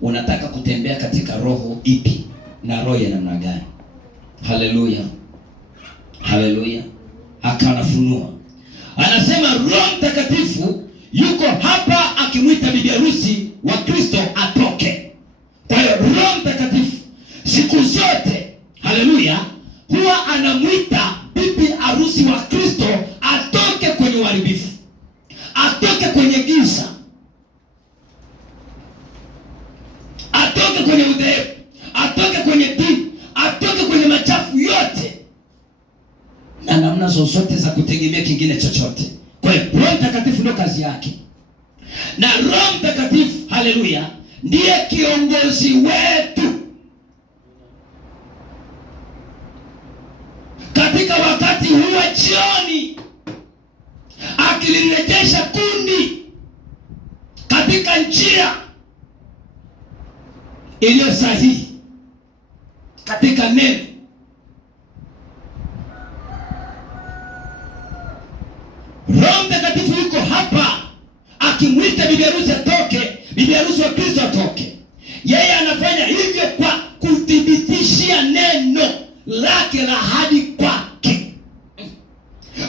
unataka kutembea katika roho ipi na roho ya namna gani. Haleluya. Akanafunua, anasema Roho Mtakatifu yuko hapa akimwita bibi harusi wa Kristo atoke. Kwa hiyo Roho Mtakatifu siku zote, haleluya, huwa anamwita bibi harusi wa Kristo atoke kwenye uharibifu, atoke kwenye giza, atoke kwenye udhaifu, atoke kwenye dini, atoke kwenye machafu yote na namna zozote za kutegemea kingine chochote. Kwa hiyo Roho Mtakatifu ndio kazi yake, na Roho Mtakatifu, haleluya, ndiye kiongozi wetu katika wakati huu wa jioni, akilirejesha kundi katika njia iliyo sahihi katika neno. Roho Mtakatifu yuko hapa akimwita bibi harusi atoke, bibi harusi wa Kristo atoke. Yeye anafanya hivyo kwa kuthibitishia neno lake la ahadi kwake,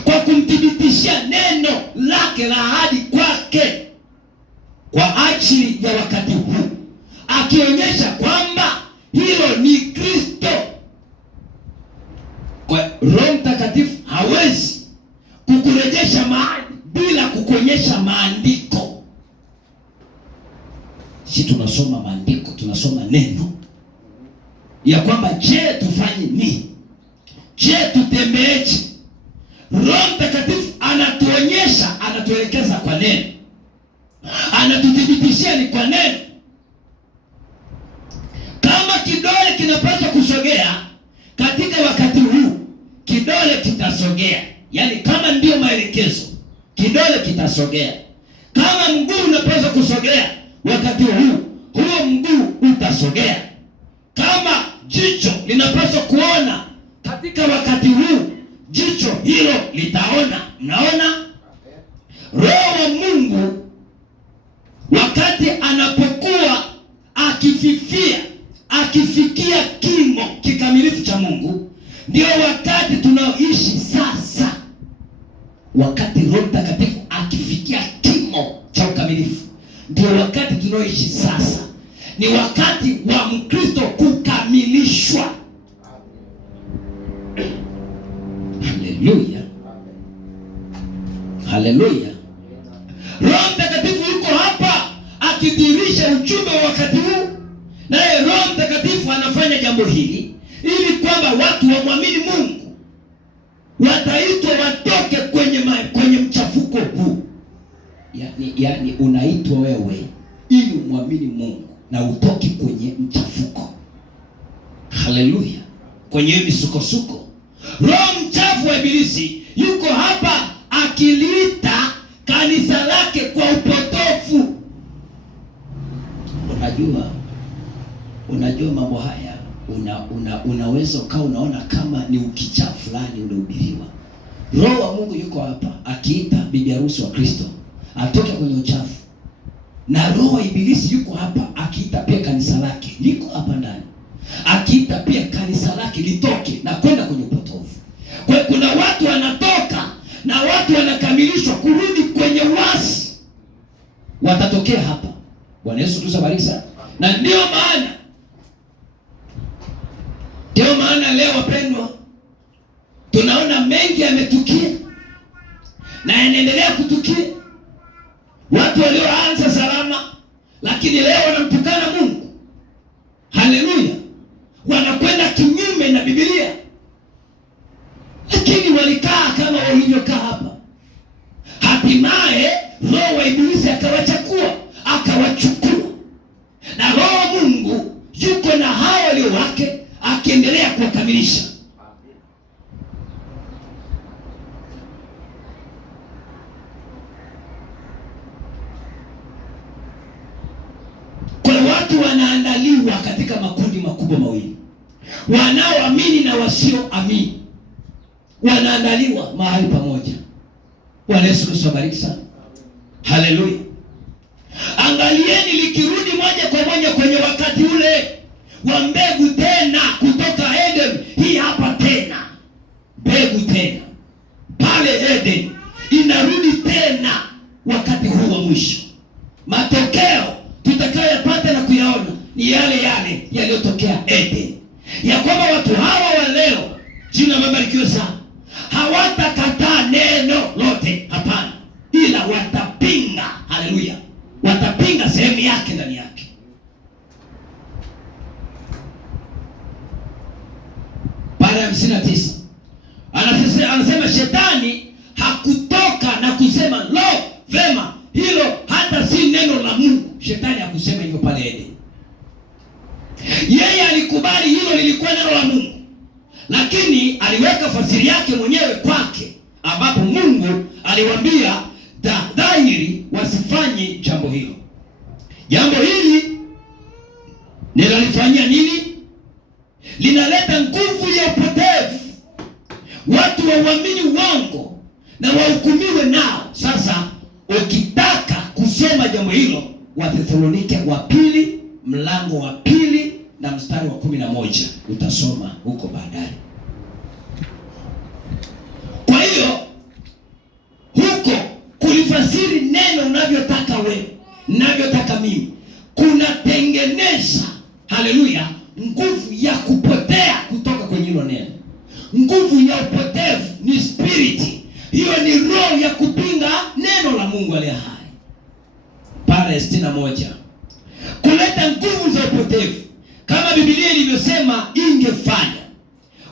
kwa kumthibitishia neno lake la ahadi kwake kwa ajili ya wakati huu, akionyesha kwamba hilo ni Kristo. Kwa Roho Mtakatifu hawezi kukurejesha mahali bila kukuonyesha maandiko. Si tunasoma maandiko, tunasoma neno ya kwamba je, tufanye nini? Je, tutembeeje? Roho Mtakatifu anatuonyesha, anatuelekeza kwa neno, anatuthibitishia ni kwa neno. Kama kidole kinapaswa kusogea katika wakati huu, kidole kitasogea. Yaani kama ndio maelekezo, kidole kitasogea. Kama mguu unapaswa kusogea wakati huu, huo mguu utasogea. Kama jicho linapaswa kuona katika wakati huu, jicho hilo litaona. Mnaona? Roho wa Mungu wakati anapokuwa akifikia kimo kikamilifu cha Mungu, ndio wakati tunaoishi sasa. Wakati Roho Mtakatifu akifikia kimo cha ukamilifu, ndio wakati tunaoishi sasa. Ni wakati wa Mkristo kukamilishwa. Haleluya. Roho Mtakatifu yuko hapa akidhihirisha ujumbe wa wakati huu, naye Roho Mtakatifu anafanya jambo hili ili kwamba watu wamwamini Mungu, wataitwa watoke kwenye mchafuko huu. Yani unaitwa wewe ili umwamini Mungu na utoke kwenye mchafuko. Haleluya! Kwenye misukosuko. Roho mchafu wa ibilisi yuko hapa akiliita kanisa lake kwa upotofu. Unajua mambo haya unaweza ukawa unaona kama ni ukichaa fulani unahubiriwa. Roho wa Mungu yuko hapa akiita bibi harusi wa Kristo atoke kwenye uchafu, na roho wa ibilisi yuko hapa akiita pia kanisa lake liko hapa ndani, akiita pia kanisa lake litoke na kwenda kwenye upotofu. Kwa hiyo kuna watu wanatoka na watu wanakamilishwa kurudi kwenye uasi, watatokea hapa. Bwana Yesu tusabariki sana. Na ndio maana leo wapendwa, tunaona mengi yametukia na yanaendelea kutukia. Watu walioanza salama, lakini leo wanamtukana Mungu. Haleluya! Wanakwenda kinyume na Biblia, lakini walikaa kama walivyokaa hapa. Hatimaye roho wa ibilisi akawachukua, na roho wa Mungu yuko na hao walio wake akiendelea kuwakamilisha. Kwa watu wanaandaliwa katika makundi makubwa mawili, wanaoamini na wasioamini, wanaandaliwa mahali pamoja. Bwana Yesu Kristo abariki sana. Haleluya! Angalieni likirudi moja kwa moja kwenye wakati ule wa mbegu tena kutoka Eden. Hii hapa tena mbegu tena pale Eden inarudi tena wakati huu wa mwisho. Matokeo tutakayopata na kuyaona ni yale yaliyotokea Eden, ya kwamba watu hawa wa leo, jina mabarikiwe sana, hawatakataa neno lote, hapana, ila watapinga. Haleluya! Watapinga sehemu yake ndani yake. Para 59 anasema shetani hakutoka na kusema lo, vema, hilo hata si neno la Mungu. Shetani hakusema hivyo pale Eden. Yeye alikubali hilo lilikuwa neno la Mungu, lakini aliweka fasiri yake mwenyewe kwake, ambapo Mungu aliwaambia dhahiri wasifanye jambo hilo. Jambo hili ninalifanyia nini? Linaleta nguvu ya upotevu, watu wauamini uongo na wahukumiwe nao. Sasa ukitaka kusoma jambo hilo, Wathesalonike wa pili mlango wa 2 na mstari wa 11 utasoma huko baadaye. Kwa hiyo huko kulifasiri neno unavyotaka wewe, ninavyotaka mimi, kunatengeneza, haleluya, nguvu ya kupotea kutoka kwenye hilo neno. Nguvu ya upotevu ni spiriti, hiyo ni roho ya kupinga neno la Mungu aliye hai. Para 61 kuleta nguvu za upotevu kama Biblia ilivyosema ingefanya.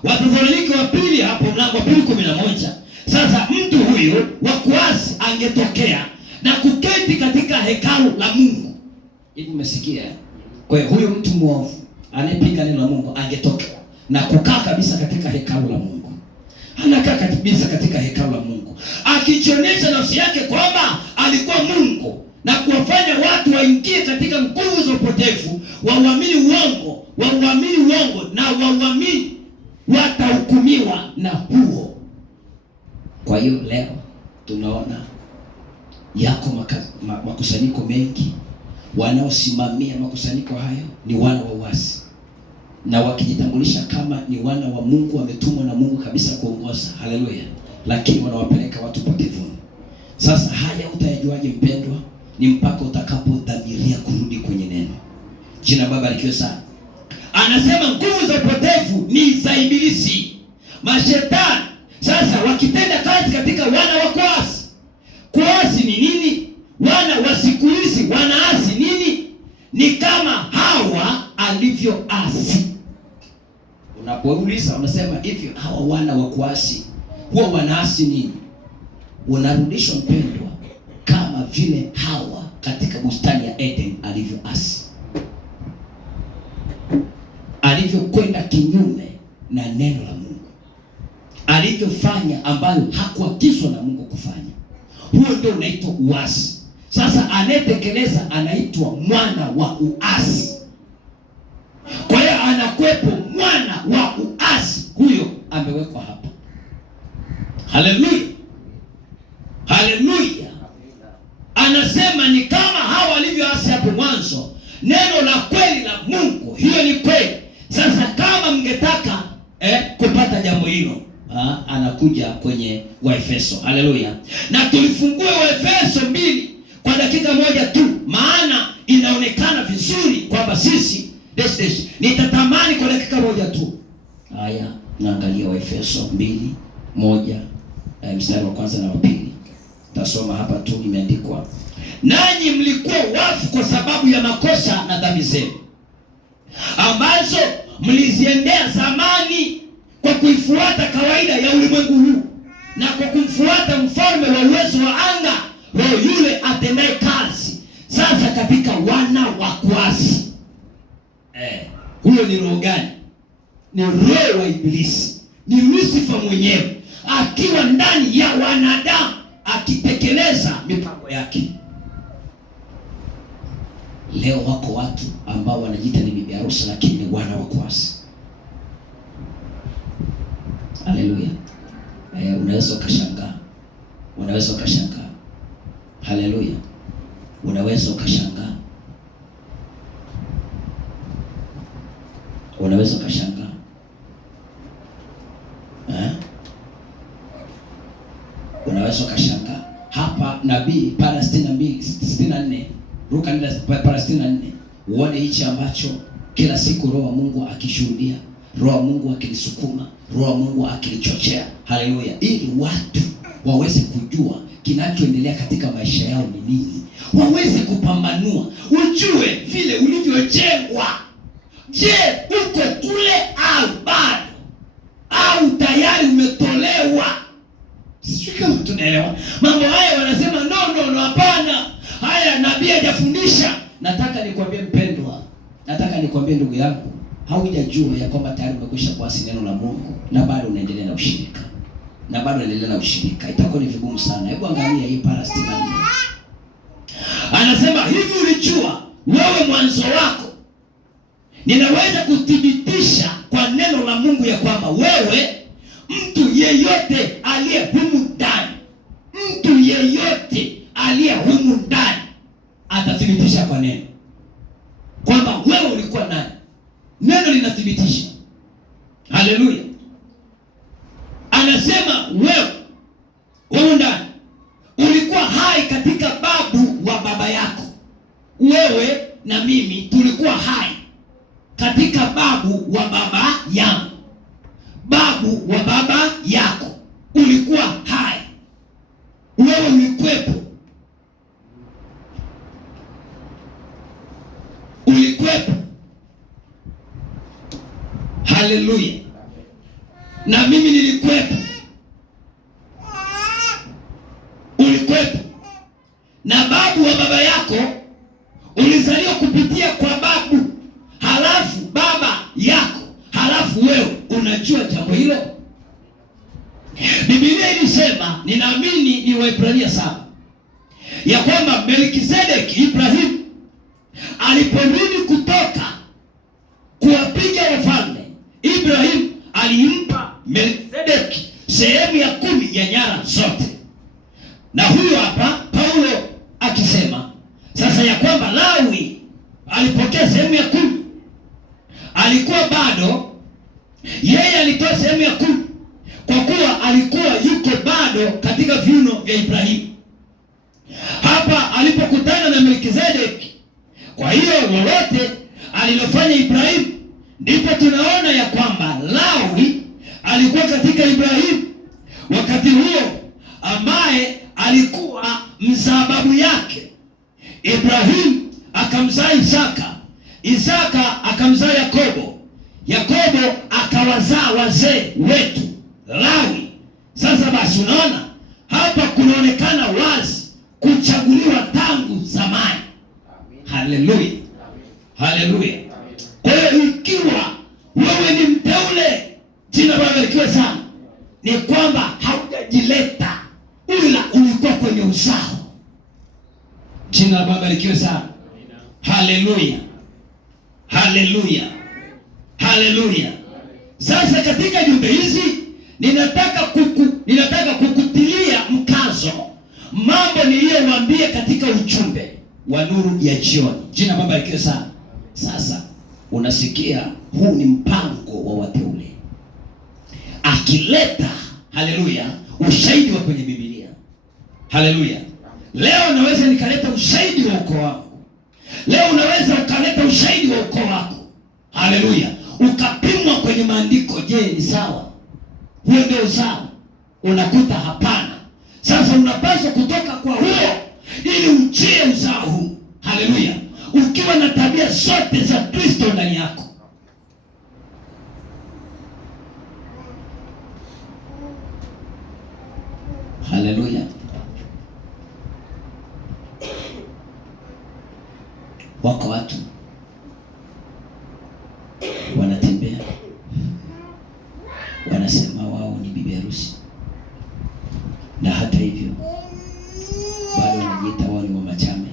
Wathesalonike wa pili hapo mlango wa 2:11. Sasa mtu huyu wa kuasi angetokea na kuketi katika hekalu la Mungu. Hivi umesikia? Kwa hiyo huyu mtu mwovu anayepinga neno la Mungu angetokea na kukaa kabisa katika hekalu la Mungu. Anakaa kabisa katika hekalu la Mungu, akijionyesha nafsi yake kwamba alikuwa Mungu, na kuwafanya watu waingie katika nguvu za upotevu, wauamini uongo na wauamini watahukumiwa na huo. Kwa hiyo leo tunaona yako makusanyiko mengi, wanaosimamia makusanyiko hayo ni wana wa uasi, na wakijitambulisha kama ni wana wa Mungu, wametumwa na Mungu kabisa kuongoza. Haleluya! Lakini wanawapeleka watu potevuni. Sasa haya utayajuaje mpendwa? Ni mpaka utakapodhamiria kurudi kwenye neno. Jina Baba barikiwe sana. Anasema nguvu za upotevu ni za ibilisi, mashetani. Sasa wakitenda kazi katika wana wa kuasi. Kuasi ni nini? Wana wa siku hizi wanaasi nini? Ni kama Hawa alivyoasi. Unapouliza unasema hivi, hawa wana wa kuasi huwa wanaasi nini? Unarudishwa mpendwa, kama vile Hawa katika bustani ya Eden alivyoasi, alivyokwenda kinyume na neno la Mungu, alivyofanya ambayo hakuagizwa na Mungu kufanya. Huo ndio unaitwa uasi. Sasa anayetekeleza anaitwa mwana wa uasi. Kwa hiyo anakwepo mwana wa uasi, huyo amewekwa hapa. Haleluya, haleluya. Anasema ni kama Hawa walivyoasi hapo mwanzo, neno la kweli la Mungu, hiyo ni kweli. Sasa kama mngetaka kupata jambo hilo, anakuja kwenye Waefeso. Haleluya. Na tulifungue Waefeso 2 kwa dakika moja tu, maana inaonekana vizuri kwamba sisi nitatamani kwa dakika moja tu. Haya, naangalia Waefeso 2:1 mstari wa kwanza na wa pili. Tasoma hapa tu, imeandikwa, nanyi mlikuwa wafu kwa sababu ya makosa na dhambi zenu ambazo mliziendea zamani, kwa kuifuata kawaida ya ulimwengu huu na kwa kumfuata mfalme wa uwezo wa anga, roho yule atendaye kazi sasa katika wana wa kuasi. Huyo ni roho gani? Ni roho wa Ibilisi, ni Lucifer mwenyewe akiwa ndani ya wanadamu akitekeleza mipango yake. Leo wako watu ambao wanajiita ni bibi harusi lakini ni wana wa kuasi. Haleluya. Unaweza ukashangaa. Unaweza ukashangaa. Haleluya. Unaweza ukashangaa. Unaweza ukashangaa. Unaweza ukashangaa. Hapa nabii para 64, Luka 64, uone hichi ambacho kila siku Roho wa Mungu akishuhudia, Roho wa Mungu akilisukuma, Roho wa Mungu akilichochea. Haleluya. Ili watu waweze kujua kinachoendelea katika maisha yao ni nini, waweze kupambanua, ujue vile ulivyojengwa. Je, uko kule au bado, au tayari umetolewa? Sijui kama tunaelewa mambo haya. Wanasema no, hapana, haya nabii hajafundisha. Nataka nikwambie mpendwa, nataka nikwambie ndugu yangu, haujajua ya kwamba tayari umekwisha kuasi neno la Mungu na bado unaendelea na ushirika, na bado unaendelea na ushirika. Itakuwa ni vigumu sana. Hebu angalia hii para 64. Anasema hivi, ulijua wewe mwanzo wako. Ninaweza kuthibitisha kwa neno la Mungu ya kwamba wewe, mtu yeyote aliye humu ndani, mtu yeyote aliye humu ndani atathibitisha kwa neno kwamba wewe ulikuwa nani. Neno linathibitisha. Haleluya. Anasema wewe humu ndani ulikuwa hai katika babu wa baba yako. Wewe na mimi tulikuwa hai katika babu wa baba yangu. Babu wa baba yako ulikuwa hai, wewe ulikwepo, ulikwepo. Haleluya. Na mimi nilikwepo, ulikwepo. Na babu wa baba yako ulizaliwa kupitia kwa babu, halafu baba yako, halafu wewe. Unajua jambo hilo? Biblia ilisema, ninaamini ni Waebrania 7, ya kwamba Melkizedeki, Ibrahim aliporudi kutoka kuwapiga wafalme, Ibrahim alimpa Melkizedeki sehemu ya 10 ya nyara zote. Na huyo hapa Paulo akisema sasa ya kwamba Lawi alipokea sehemu ya 10. Alikuwa bado, yeye alitoa sehemu ya 10 kwa kuwa alikuwa yuko bado katika viuno vya Ibrahimu hapa alipokutana na Melkizedeki. Kwa hiyo lolote alilofanya Ibrahimu, ndipo tunaona ya kwamba Lawi alikuwa katika Ibrahimu wakati huo, ambaye alikuwa mzaa babu yake. Ibrahimu akamzaa Isaka, Isaka akamzaa Yakobo, Yakobo akawazaa wazee wetu Lawi. Sasa basi, unaona hapa kunaonekana wazi kuchaguliwa tangu zamani. Haleluya, haleluya. Kwa hiyo ikiwa wewe ni mteule, jina barikiwe sana, ni kwamba haujajileta, ila ulikuwa kwenye uzao. Jina barikiwe sana. Haleluya, haleluya, haleluya. Sasa katika jumbe hizi ninataka kukutilia mkazo mambo niliyowaambia katika ujumbe wa nuru ya jioni. Jina Baba barikiwe sana. Sasa unasikia, huu ni mpango wa wateule akileta, haleluya, ushahidi wa kwenye Biblia. Haleluya. Leo naweza nikaleta ushahidi wa ukoo wangu. Leo unaweza ukaleta ushahidi wa ukoo wako. Haleluya. Ukapimwa kwenye maandiko, je, ni sawa? Huo ndio uzao? Unakuta hapana. Sasa unapaswa kutoka kwa huo ili ujie uzao huu. Haleluya. Ukiwa na tabia zote za Kristo ndani yako. Haleluya. Wako watu wanatembea wanasema wao ni bibi harusi, na hata hivyo bado wanajiita wao ni wa Machame,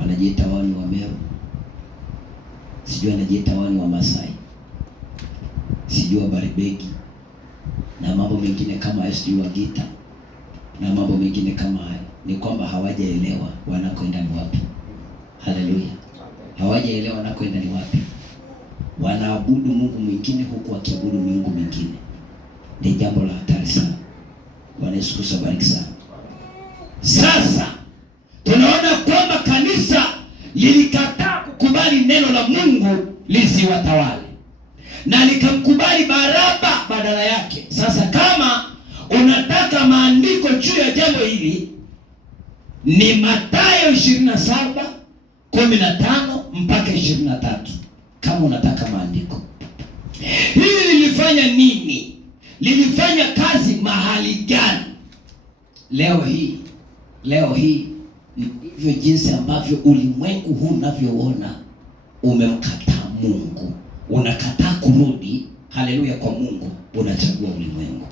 wanajiita wao ni wa Meru, sijui wanajiita wao ni wa Masai, sijui wa Baribegi na mambo mengine kama hayo, sijui wa Gita na mambo mengine kama hayo. Ni kwamba hawajaelewa wanakoenda ni wapi. Haleluya. Hawajaelewa wanakoenda ni wapi. Wanaabudu Mungu mwingine huku wakiabudu miungu mingine. Ni jambo la hatari sana. Bwana Yesu Kristo bariki sana. Sasa tunaona kwamba kanisa lilikataa kukubali neno la Mungu lisiwatawale, na likamkubali Baraba badala yake. Sasa kama unataka maandiko juu ya jambo hili, ni Mathayo 27:15 mpaka 23. Kama unataka maandiko, hili lilifanya nini? Lilifanya kazi mahali gani? Leo hii ndivyo jinsi ambavyo ulimwengu huu unavyoona. Umemkataa Mungu, unakataa kurudi, haleluya, kwa Mungu, unachagua ulimwengu.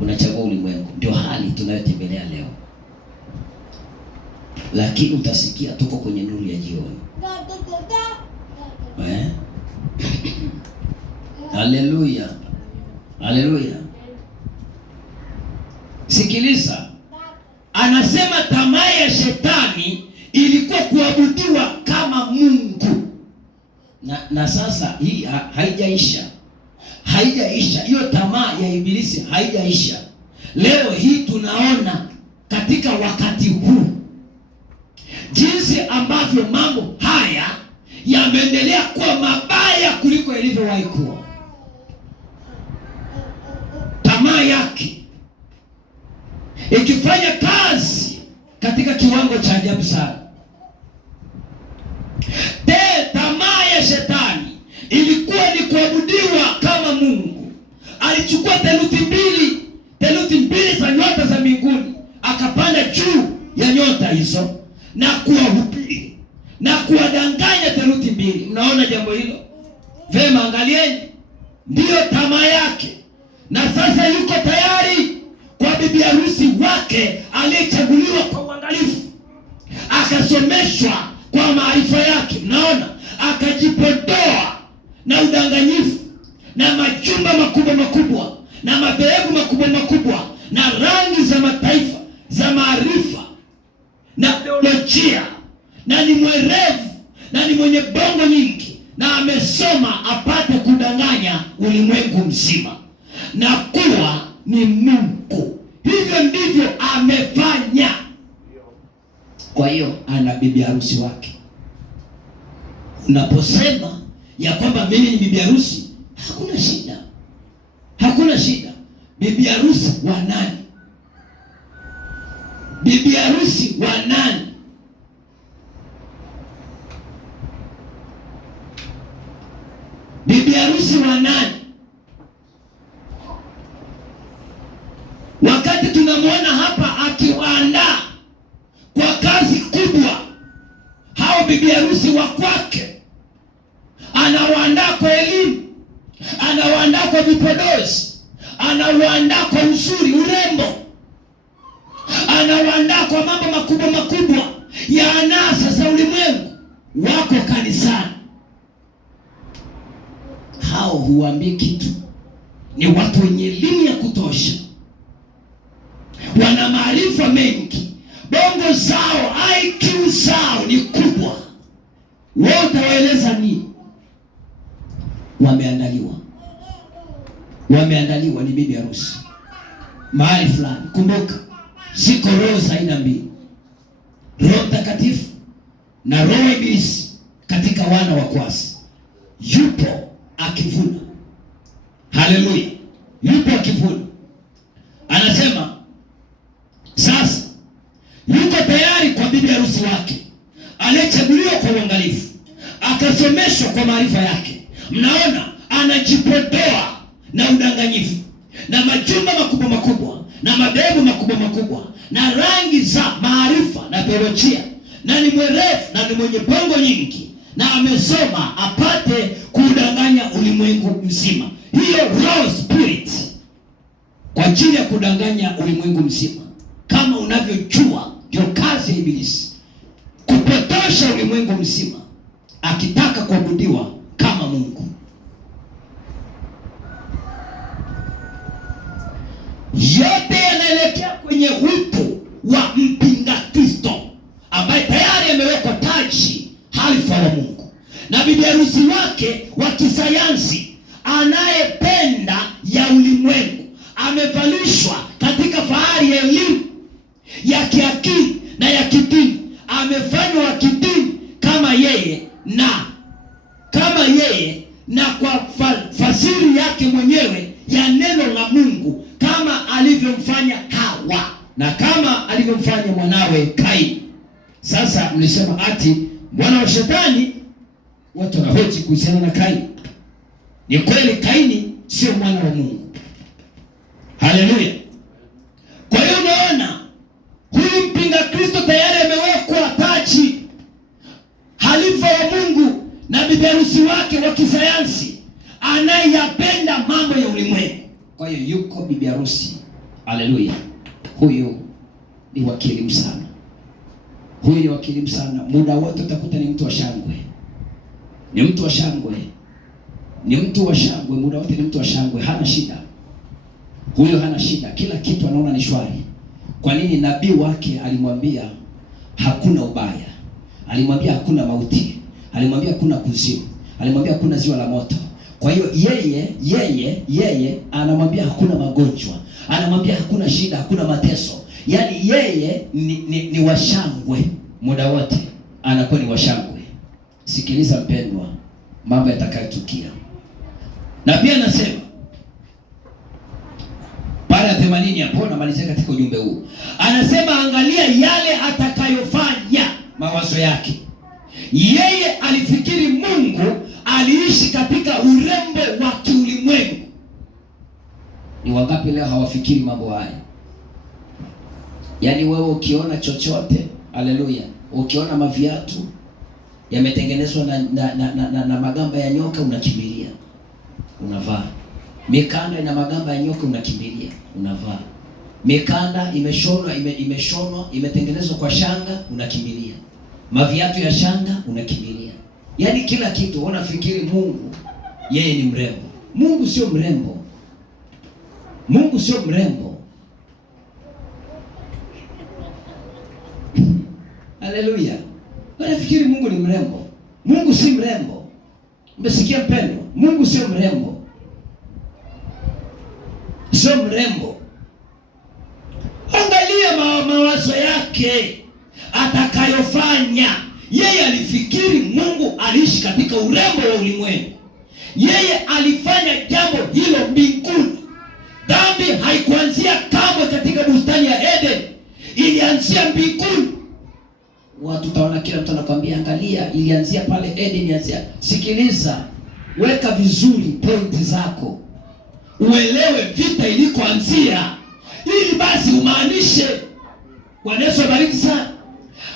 Unachagua ulimwengu. Ndio hali tunayotembelea leo. Lakini utasikia tuko kwenye nuru ya jioni. Haleluya. Haleluya. Sikiliza. Anasema tamaa ya shetani ilikuwa kuabudiwa kama Mungu. Na sasa hii haijaisha. Haijaisha. Hiyo tamaa ya ibilisi haijaisha. Leo hii tunaona katika wakati huu jinsi ambavyo mambo haya yameendelea kuwa mabaya kuliko ilivyowahi kuwa. Tamaa yake ikifanya kazi katika kiwango cha ajabu sana. Tamaa ya shetani ilikuwa ni kuabudiwa kama Mungu. Alichukua theluthi mbili za nyota za mbinguni, akapanda juu ya nyota hizo na kuwahubiri na kuwadanganya theluthi mbili. Mnaona jambo hilo? Vema, angalieni. Ndiyo tamaa yake. Na sasa yuko tayari kwa bibi harusi wake aliyechaguliwa kwa uangalifu, akasomeshwa kwa maarifa yake. Mnaona, akajipodoa na udanganyifu na majumba makubwa makubwa na madhehebu makubwa makubwa na rangi za mataifa za maarifa na teolojia, na ni mwerevu na ni mwenye bongo nyingi na amesoma apate kudanganya ulimwengu mzima na kuwa ni Mungu. Hivyo ndivyo amefanya. Kwa hiyo ana bibi harusi wake. Unaposema ya kwamba mimi ni bibi harusi, hakuna shida. Hakuna shida. Bibi harusi wa nani? Bibi harusi wa nani? hao bibi harusi wa kwake, anawaandaa kwa elimu, anawaandaa kwa vipodozi, anawaandaa kwa uzuri, urembo, anawaandaa kwa mambo makubwa makubwa ya anasa za ulimwengu. Wako kanisani, hao huambii kitu. Ni watu wenye elimu ya kutosha, wana maarifa mengi, bongo zao, IQ zao ni kubwa. Wewe utawaeleza nini? Wameandaliwa ni bibi harusi mahali fulani. Kumbuka, ziko roho za aina mbili, Roho Mtakatifu na roho ibilisi. Katika wana wa kwasi yupo akivuna. Haleluya, yupo akivuna. Anasema sasa yuko tayari kwa bibi harusi wake aliyechaguliwa kwa uangalifu, akasomeshwa kwa maarifa yake. Mnaona, anajipodoa na udanganyifu na majumba makubwa makubwa na madhehebu makubwa makubwa na rangi za maarifa na teolojia, na ni mwerevu na ni mwenye bongo nyingi, na amesoma apate kudanganya ulimwengu mzima. Hiyo raw spirit kwa ajili ya kudanganya ulimwengu mzima. Kama unavyojua, ndio kazi ya ibilisi, kupotosha ulimwengu mzima akitaka kuabudiwa kama Mungu. Yote yanaelekea kwenye wito wa mpinga Kristo ambaye tayari amewekwa taji halifa wa Mungu, na bibi harusi wake wa kisayansi anayependa ya ulimwengu amevalishwa katika fahari ya elimu ya kiakili na ya kidini. Amefanywa wa kidini kama yeye na kwa fasiri yake mwenyewe ya neno la Mungu, kama alivyomfanya Hawa na kama alivyomfanya mwanawe Kaini. Sasa mlisema ati mwana wa shetani. Watu wanahoji kuhusiana na Kaini. Ni kweli Kaini sio mwana wa Mungu. Haleluya. Kwa hiyo unaona, huyu mpinga Kristo tayari amewekwa taji halifa wa Mungu na bibi harusi wake wa kisayansi anayeyapenda mambo ya ulimwengu. Kwa hiyo yuko bibi harusi. Haleluya. Huyu ni wakili sana. Muda wote utakuta ni mtu wa shangwe. Muda wote ni mtu wa shangwe. Hana shida. Huyo hana shida. Kila kitu anaona ni shwari. Kwa nini? Nabii wake alimwambia hakuna ubaya. Alimwambia hakuna mauti. Alimwambia hakuna kuzimu. Alimwambia hakuna ziwa la moto. Kwa hiyo yeye anamwambia hakuna magonjwa. Anamwambia hakuna shida, hakuna mateso. Yaani yeye ni washangwe. Muda wote anakuwa ni washangwe. Sikiliza mpendwa, mambo yatakayotukia. Na pia anasema para 80 hapo, namalizia katika ujumbe huu. Anasema angalia yale atakayofanya, mawazo yake. Yeye alifikiri Mungu aliishi katika urembo wa kiulimwengu. Ni wangapi leo hawafikiri mambo haya? Yaani wewe ukiona chochote, haleluya, ukiona maviatu yametengenezwa na magamba ya nyoka, unakimbilia unavaa. Mikanda ina magamba ya nyoka, unakimbilia unavaa. Mikanda imeshonwa imetengenezwa kwa shanga, unakimbilia. Maviatu ya shanga, unakimbilia. Yaani kila kitu unafikiri Mungu yeye ni mrembo. Mungu sio mrembo. Haleluya. Unafikiri Mungu ni mrembo. Mungu si mrembo. Umesikia mpendwa? Mungu sio mrembo. Angalia mawazo yake atakayofanya. Yeye alifikiri Mungu aliishi katika urembo wa ulimwengu. Yeye alifanya jambo hilo mbinguni. Dhambi haikuanzia kamwe katika bustani ya Eden. Ilianzia mbinguni. Watu taona kila mtu anakuambia angalia ilianzia pale Eden, ilianzia. Sikiliza, weka vizuri pointi zako. Uelewe vita ilikoanzia, ili basi umaanishe. Bwana Yesu abariki sana.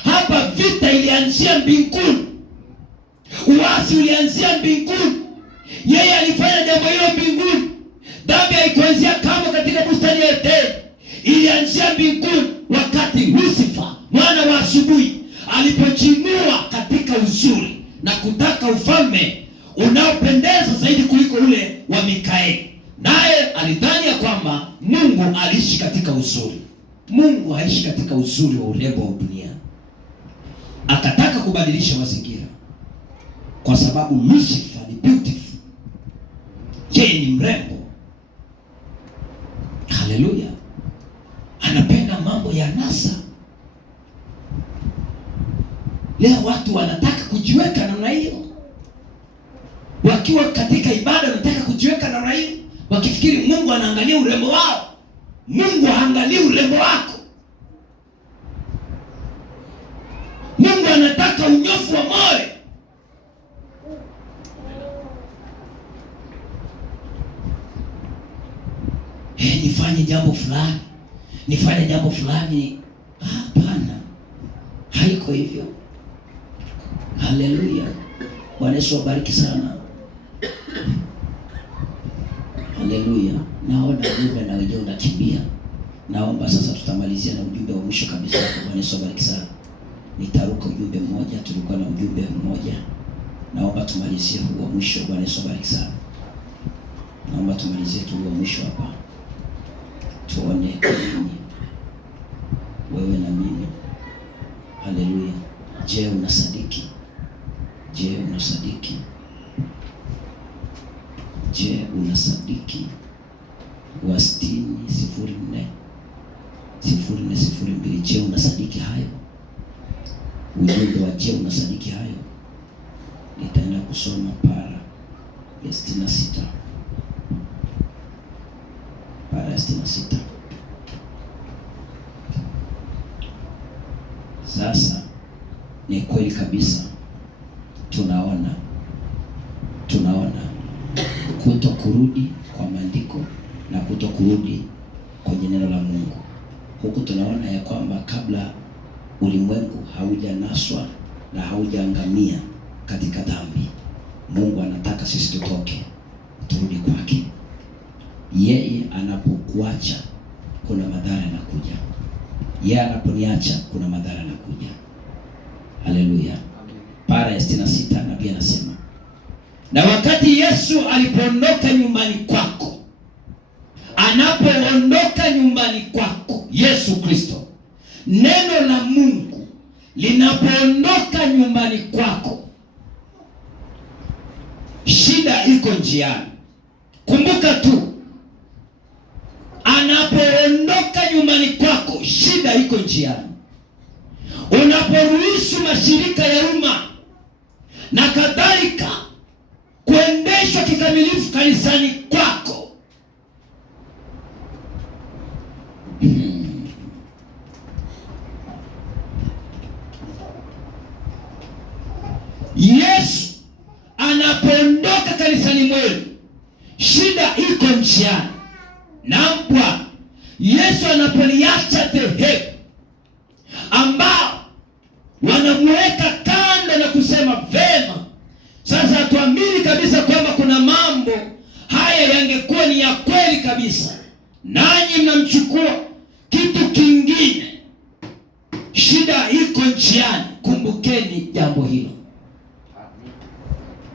Hapa vita ilianzia mbinguni. Uasi ulianzia mbinguni. Yeye alifanya jambo hilo mbinguni. Dhambi haikuanzia kama katika bustani ya Edeni. Ilianzia mbinguni wakati Lucifer, mwana wa asubuhi, alipojinua katika uzuri na kutaka ufalme unaopendeza zaidi kuliko ule wa Mikaeli. Naye alidhani ya kwamba Mungu aliishi katika uzuri. Mungu haishi katika uzuri wa urembo wa dunia. Akataka kubadilisha mazingira, kwa sababu Lucifer ni beautiful, yeye ni mrembo. Haleluya! Anapenda mambo ya nasa. Leo watu wanataka kujiweka namna hiyo, wakiwa katika ibada wanataka kujiweka namna hiyo, wakifikiri Mungu anaangalia urembo wao. Mungu haangalii urembo wako. Mungu anataka unyofu wa moyo. Nifanye jambo fulani, nifanye jambo fulani. Hapana, haiko hivyo. Haleluya! Bwana Yesu awabariki sana. Haleluya! Naona ujumbe na wewe unakimbia. Naomba sasa tutamalizia na ujumbe wa mwisho kabisa. Bwana Yesu awabariki sana. Nitaruka ujumbe mmoja, tulikuwa na ujumbe mmoja. Naomba tumalizie huu wa mwisho. Bwana Yesu awabariki sana. Naomba tumalizie tu wa mwisho hapa. Tuone kwa nini wewe na mimi. Haleluya! Je, unasadiki? Je, unasadiki? Je, unasadiki? wa 60:04:02. Je, unasadiki hayo? Ujumbe wa je, unasadiki hayo? Nitaenda kusoma para ya 66. Para ya 66. Sasa ni kweli kabisa, tunaona kuto kurudi kwa maandiko na kuto kurudi kwenye neno la Mungu. Huku tunaona ya kwamba kabla ulimwengu haujanaswa na haujaangamia katika dhambi, Mungu anataka sisi tutoke, turudi kwake. Yeye anapokuacha kuna madhara yanakuja. Yeye anaponiacha kuna madhara yanakuja. Haleluya. Para ya 66 nabii anasema, na wakati Yesu alipoondoka nyumbani kwako, anapoondoka nyumbani kwako, Yesu Kristo, neno la Mungu linapoondoka nyumbani kwako, shida iko njiani. Kumbuka tu, anapoondoka nyumbani kwako, shida iko njiani. Unaporuhusu mashirika ya umma na kadhalika kuendeshwa kikamilifu kanisani kwako, Yesu anapoondoka kanisani mwenu, shida iko njiani. Na Bwana Yesu anapoliacha dhehebu ambao wanamweka kando na kusema vema, sasa tuamini kabisa kwamba kuna mambo haya yangekuwa ni ya kweli kabisa, nanyi mnamchukua kitu kingine, shida iko njiani. Kumbukeni jambo hilo.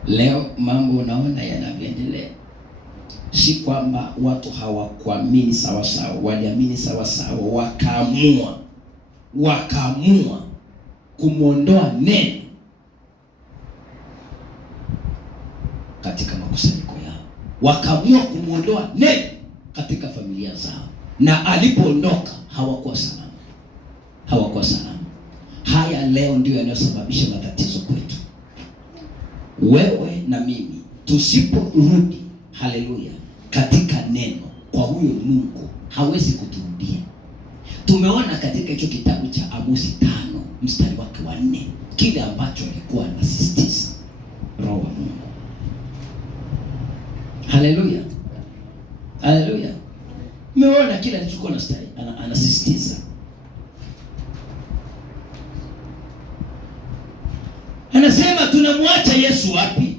Leo mambo unaona yanavyoendelea, si kwamba watu hawakuamini sawa sawa, waliamini sawa sawa, wakaamua kumwondoa neno katika makusanyiko yao, wakaamua kumwondoa neno katika familia zao, na alipoondoka hawakuwa salama. Haya leo ndio yanayosababisha matatizo kwetu. Wewe na mimi tusiporudi, haleluya, katika neno kwa huyo Mungu, hawezi kuturudia. Tumeona katika hicho kitabu cha Amosi 5 mstari wake wa 4 kile ambacho alikuwa anasisitiza Roho wa Mungu. Haleluya. Umeona kile alichokuwa anasisitiza. Anasema tunamwacha Tulimwacha Yesu wapi?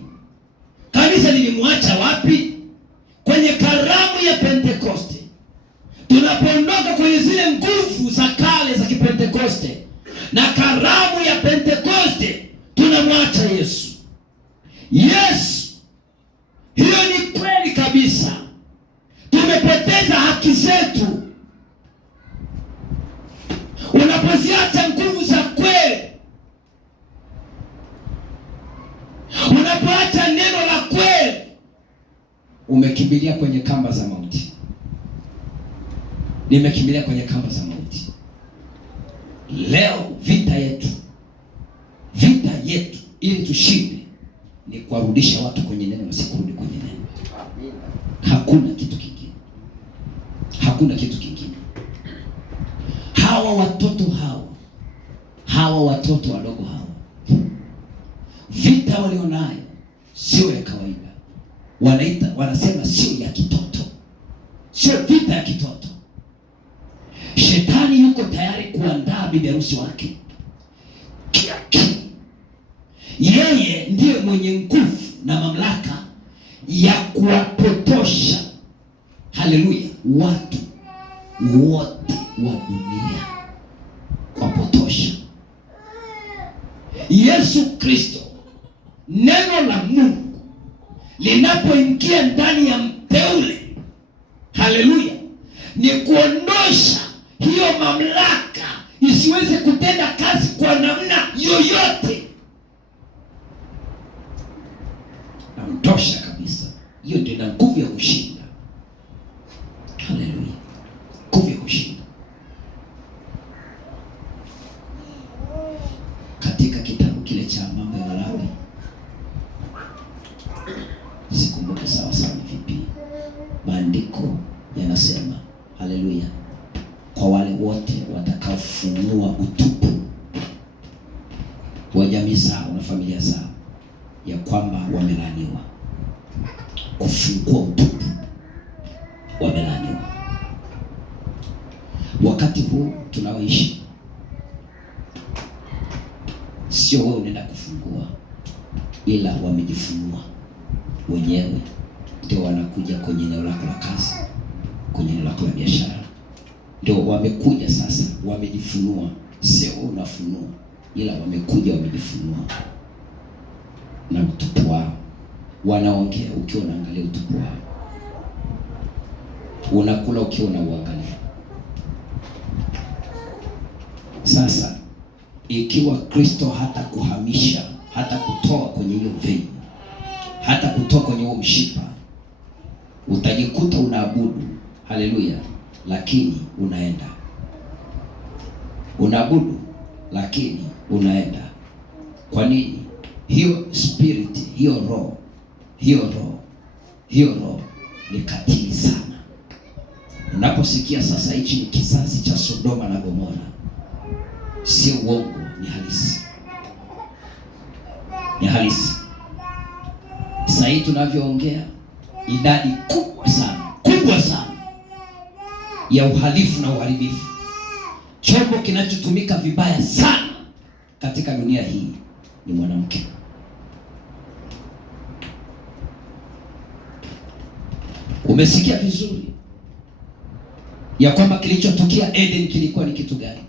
Kanisa lilimwacha wapi? Kwenye karamu ya Pentekoste. Tunapoondoka kwenye zile nguvu za kale za Kipentekoste na karamu ya Pentekoste, tunamwacha Yesu. Yesu, hiyo ni kweli kabisa. Tumepoteza haki zetu. Unapoziacha nguvu za kweli, unapoacha neno la kweli, umekimbilia kwenye kamba za mauti. Nimekimbilia kwenye kamba za mauti. Leo vita yetu ili tushinde ni kuwarudisha watu kwenye neno na si kurudi kwenye neno. Hakuna kitu kingine. Hakuna kitu kingine. Hawa watoto wadogo hawa, vita walionayo sio ya kawaida. Wanasema sio ya kitoto. Sio vita ya kitoto. Shetani yuko tayari kuandaa bibi harusi wake kiakili. Yeye ndiye mwenye nguvu na mamlaka ya kuwapotosha, haleluya, watu wote wa dunia, kuwapotosha. Yesu Kristo, neno la Mungu linapoingia ndani ya mteule, haleluya, ni kuondosha hiyo mamlaka isiweze kutenda kazi kwa namna yoyote. Namtosha kabisa. Hiyo ndio ina nguvu ya kushinda. Haleluya. Nguvu ya kushinda. Katika kitabu kile cha Mambo ya Walawi, sikumbuke sawa vipi, maandiko yanasema, haleluya, kwa wale wote watakaofunua utupu wa jamii zao na familia zao, ya kwamba wamelaaniwa. Kufungua utupu, wamelaaniwa. Wakati huu tunaoishi, sio wewe unaenda kufungua, ila wamejifunua wenyewe. Ndio wanakuja kwenye eneo lako la kazi, kwenye eneo lako la biashara. Ndio wamekuja sasa, wamejifunua. Sio wewe unafunua, ila wamekuja wamejifunua na utupu wao. Wanaongea ukiwa unaangalia utupu wao. Unakula ukiwa unauangalia. Sasa ikiwa Kristo hata kuhamisha, hata kutoa kwenye hiyo vein, hata kutoa kwenye huo mshipa, utajikuta unaabudu, haleluya, lakini unaenda. Unaabudu lakini unaenda. Kwa nini? Hiyo spirit, hiyo roho ni katili sana. Unaposikia sasa hichi ni kizazi cha Sodoma na Gomora, sio uongo, ni halisi. Ni halisi. Sasa hivi tunavyoongea, idadi kubwa sana ya uhalifu na uharibifu, chombo kinachotumika vibaya sana katika dunia hii ni mwanamke. Umesikia vizuri ya kwamba kilichotokea Eden kilikuwa ni kitu gani?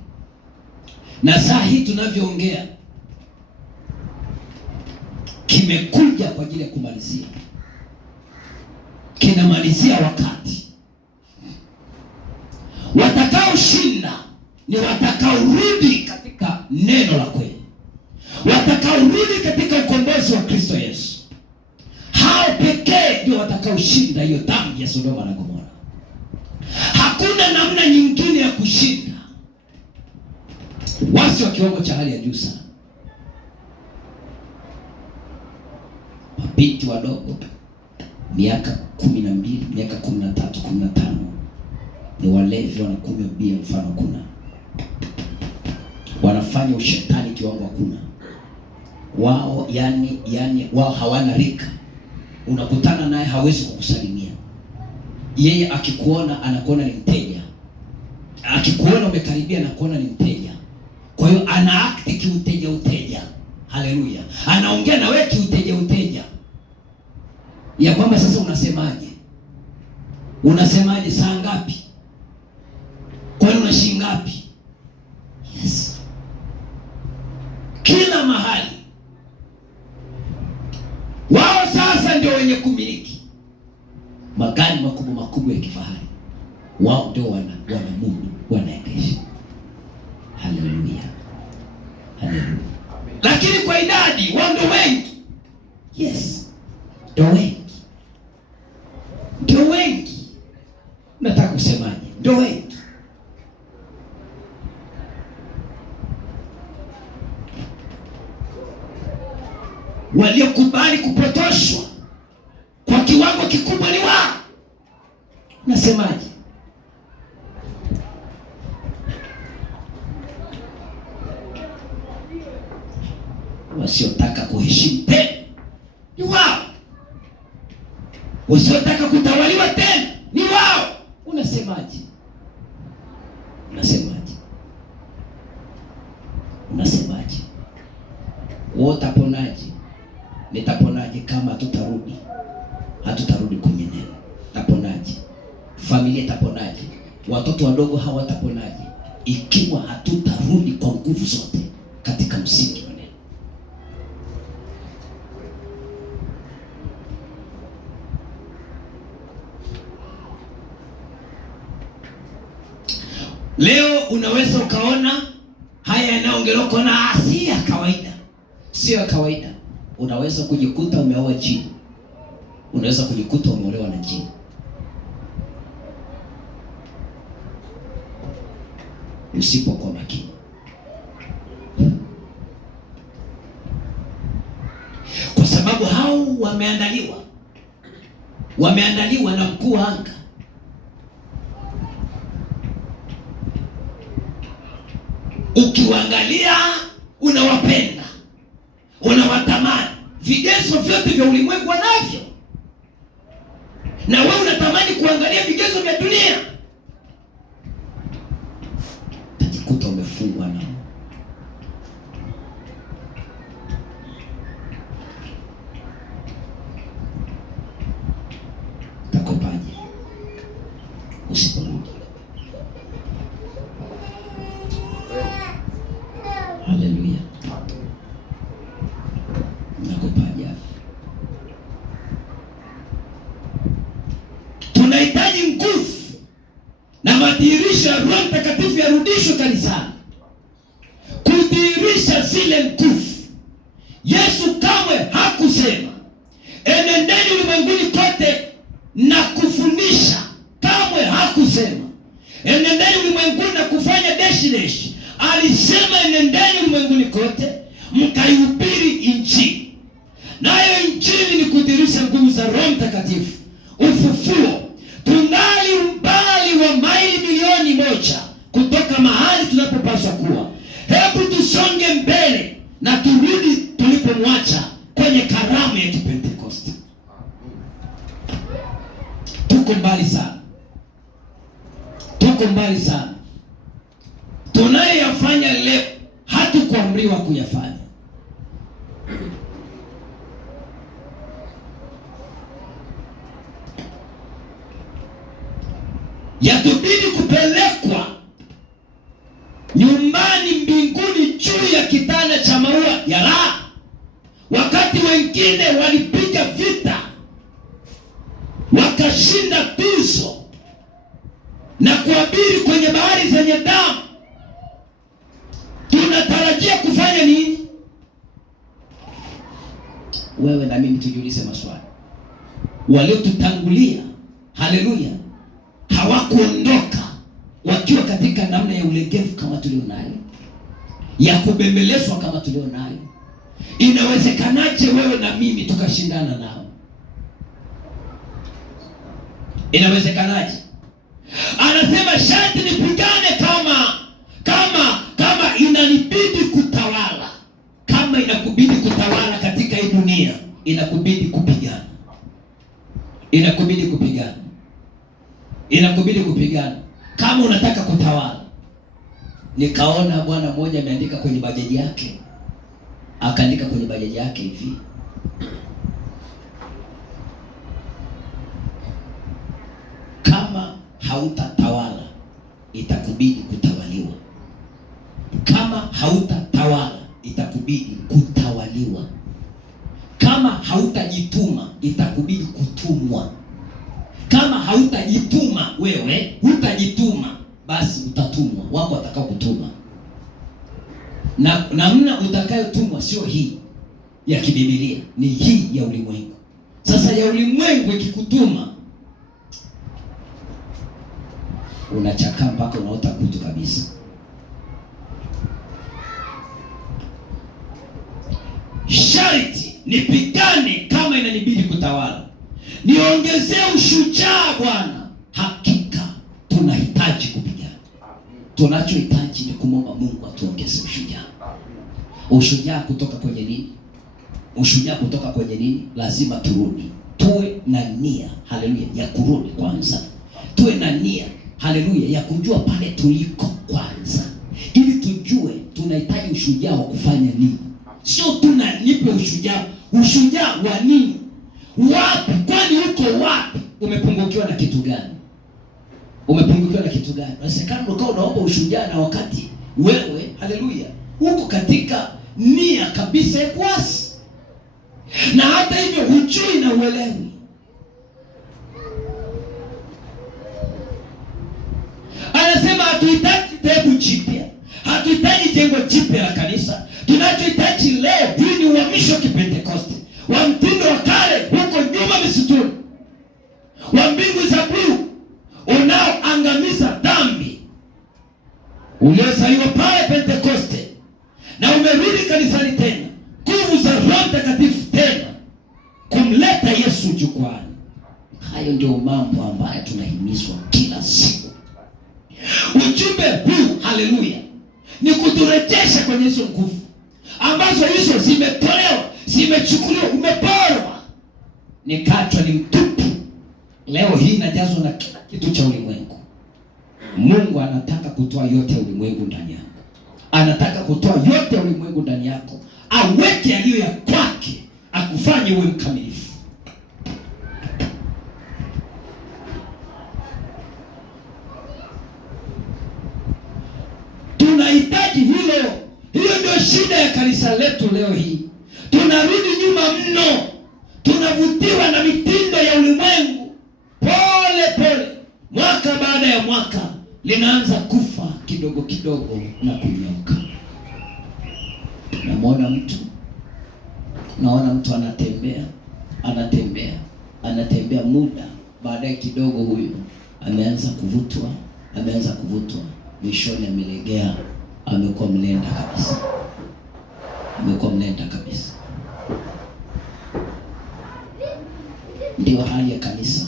Na saa hii tunavyoongea kimekuja kwa ajili ya kumalizia. Kinamalizia wakati. Watakaoshinda ni watakaorudi katika neno la kweli, watakaorudi katika ukombozi wa Kristo Yesu. Hao pekee ndio watakaoshinda hiyo dhambi ya Sodoma na Gomora. Hakuna namna nyingine ya kushinda. Wasi wa kiwango cha hali ya juu sana, mabinti wadogo miaka 12, miaka 13, 15, ni walevi, wanakunywa bia mfano kuna, wanafanya ushetani kiwango hakuna. Wao yani wao hawana rika. Unakutana naye hawezi kukusalimia. Yeye akikuona anakuona ni mteja. Akikuona umekaribia anakuona ni mteja. Kwa hiyo ana act kiuteja. Haleluya. Anaongea na wewe kiuteja ya kwamba sasa unasemaje? Unasemaje? Saa ngapi? Kwani una shilingi ngapi? Yes. Kila mahali wao sasa ndio wenye kumiliki magari makubwa ya kifahari. Wao ndio wanamudu, wanaendesha. Haleluya. Haleluya. Lakini kwa idadi wao ndio wengi. Yes. Ndio wengi. Nataka kusemaje? Ndio wengi. Waliokubali kupotoshwa kwa kiwango kikubwa ni wao. Nasemaje? Wasiotaka kuheshimu tena ni wao. Wasiotaka kutawaliwa tena ni wao. Unasemaje? Utaponaje? Nitaponaje kama hatutarudi kwenye neno? Taponaje? Familia taponaje? Watoto wadogo hawataponaje ikiwa hatutarudi kwa nguvu zote katika msingi wa neno? Leo unaweza ukaona haya yanaongeleka na si ya kawaida. Sio ya kawaida. Unaweza kujikuta umeoa jini. Unaweza kujikuta umeolewa na jini. Usipokuwa makini. Kwa sababu hao wameandaliwa na mkuu wa anga. Ukiwaangalia unawapenda, unawatamani. Vigezo vyote vya ulimwengu wanavyo, na wewe unatamani kuangalia vigezo vya dunia. Utajikuta umefungwa nao. Utakopaje usiporudi? Haleluya. Nakupaja. Tunahitaji nguvu na madhihirisho ya Roho Mtakatifu yarudishwe kanisani, kudhihirisha zile nguvu. Yesu kamwe hakusema enendeni ulimwenguni kote na kufundisha. Kamwe hakusema enendeni ulimwenguni na kufanya deshi. Alisema enendeni ulimwenguni kote mkaihubiri Injili. Nayo Injili ni kudhihirisha nguvu za Roho Mtakatifu, ufufuo. Tungali umbali wa maili milioni 1 kutoka mahali tunapopaswa kuwa. Hebu tusonge mbele na turudi tulipomwacha kwenye karamu ya Kipentekoste. Tuko mbali sana. Tunayoyafanya leo hatukuamriwa kuyafanya. Yatubidi kupelekwa nyumbani mbinguni juu ya kitanda cha maua ya raha, wakati wengine walipiga vita wakashinda tuzo na kuabiri kwenye bahari zenye damu. Tunatarajia kufanya nini? Wewe na mimi tujiulize maswali. Waliotutangulia, haleluya, hawakuondoka wakiwa katika namna ya ulegevu kama tulionayo, ya kubembelezwa kama tulionayo. Inawezekanaje wewe na mimi tukashindana nao? Inawezekanaje? Anasema sharti nipigane kama inanibidi kutawala. Kama inakubidi kutawala katika hii dunia, inakubidi kupigana. Inakubidi kupigana kama unataka kutawala. Nikaona bwana mmoja ameandika kwenye bajaji yake, akaandika kwenye bajaji yake hivi, kama hautatawala itakubidi kutawaliwa. Kama hautatawala itakubidi kutawaliwa. Kama hautajituma itakubidi kutumwa. Kama hautajituma wewe, hutajituma, basi utatumwa. Wako watakao kutuma. Na namna utakayotumwa sio hii ya kibibilia, ni hii ya ulimwengu. Sasa ya ulimwengu ikikutuma, unachakaa mpaka unaota kutu kabisa. Sharti nipigane kama inanibidi kutawala, niongezee ushujaa Bwana. Hakika tunahitaji kupigana. Tunachohitaji ni kumwomba Mungu atuongeze ushujaa. Ushujaa kutoka kwenye nini? Ushujaa kutoka kwenye nini? Lazima turudi, tuwe na nia, haleluya, ya kurudi kwanza. Tuwe na nia, haleluya, ya kujua pale tuliko kwanza, ili tujue tunahitaji ushujaa wa kufanya nini. Sio nipe ushujaa. Ushujaa wa nini? Wapi? Kwani uko wapi? Umepungukiwa na kitu gani? Umepungukiwa na kitu gani? Unawezekana ukao unaomba ushujaa na wakati wewe, haleluya, uko katika nia kabisa ya kuasi, na hata hivyo hujui na uelewi. Anasema hatuhitaji dhehebu jipya, hatuhitaji jengo jipya la kanisa. Tunachohitaji leo hii ni uhamisho wa Kipentekoste, wa mtindo wa kale huko nyuma misituni, wa mbingu za bluu unaoangamiza dhambi, uliozaliwa pale Pentekoste na umerudi kanisani tena, nguvu za Roho Mtakatifu tena kumleta Yesu jukwani. Hayo ndio mambo ambayo tunahimizwa kila siku. Ujumbe huu, haleluya, ni kuturejesha kwenye hizo nguvu ambazo hizo zimetolewa, zimechukuliwa, umeporwa, nikachwa ni mtupu. Leo hii najazwa na kila kitu cha ulimwengu. Mungu anataka kutoa yote ya ulimwengu ndani yako. Anataka kutoa yote ya ulimwengu ndani yako, aweke yaliyo ya kwake, akufanye uwe mkamilifu. Tunahitaji hilo. Hiyo ndio shida ya kanisa letu leo hii. Tunarudi nyuma mno. Tunavutiwa na mitindo ya ulimwengu. Pole pole, mwaka baada ya mwaka, linaanza kufa kidogo kidogo na kunyoka. Naona mtu anatembea muda, baadaye kidogo huyu ameanza kuvutwa, mwishoni amelegea, amekuwa mlenda kabisa. Ndio hali ya kanisa.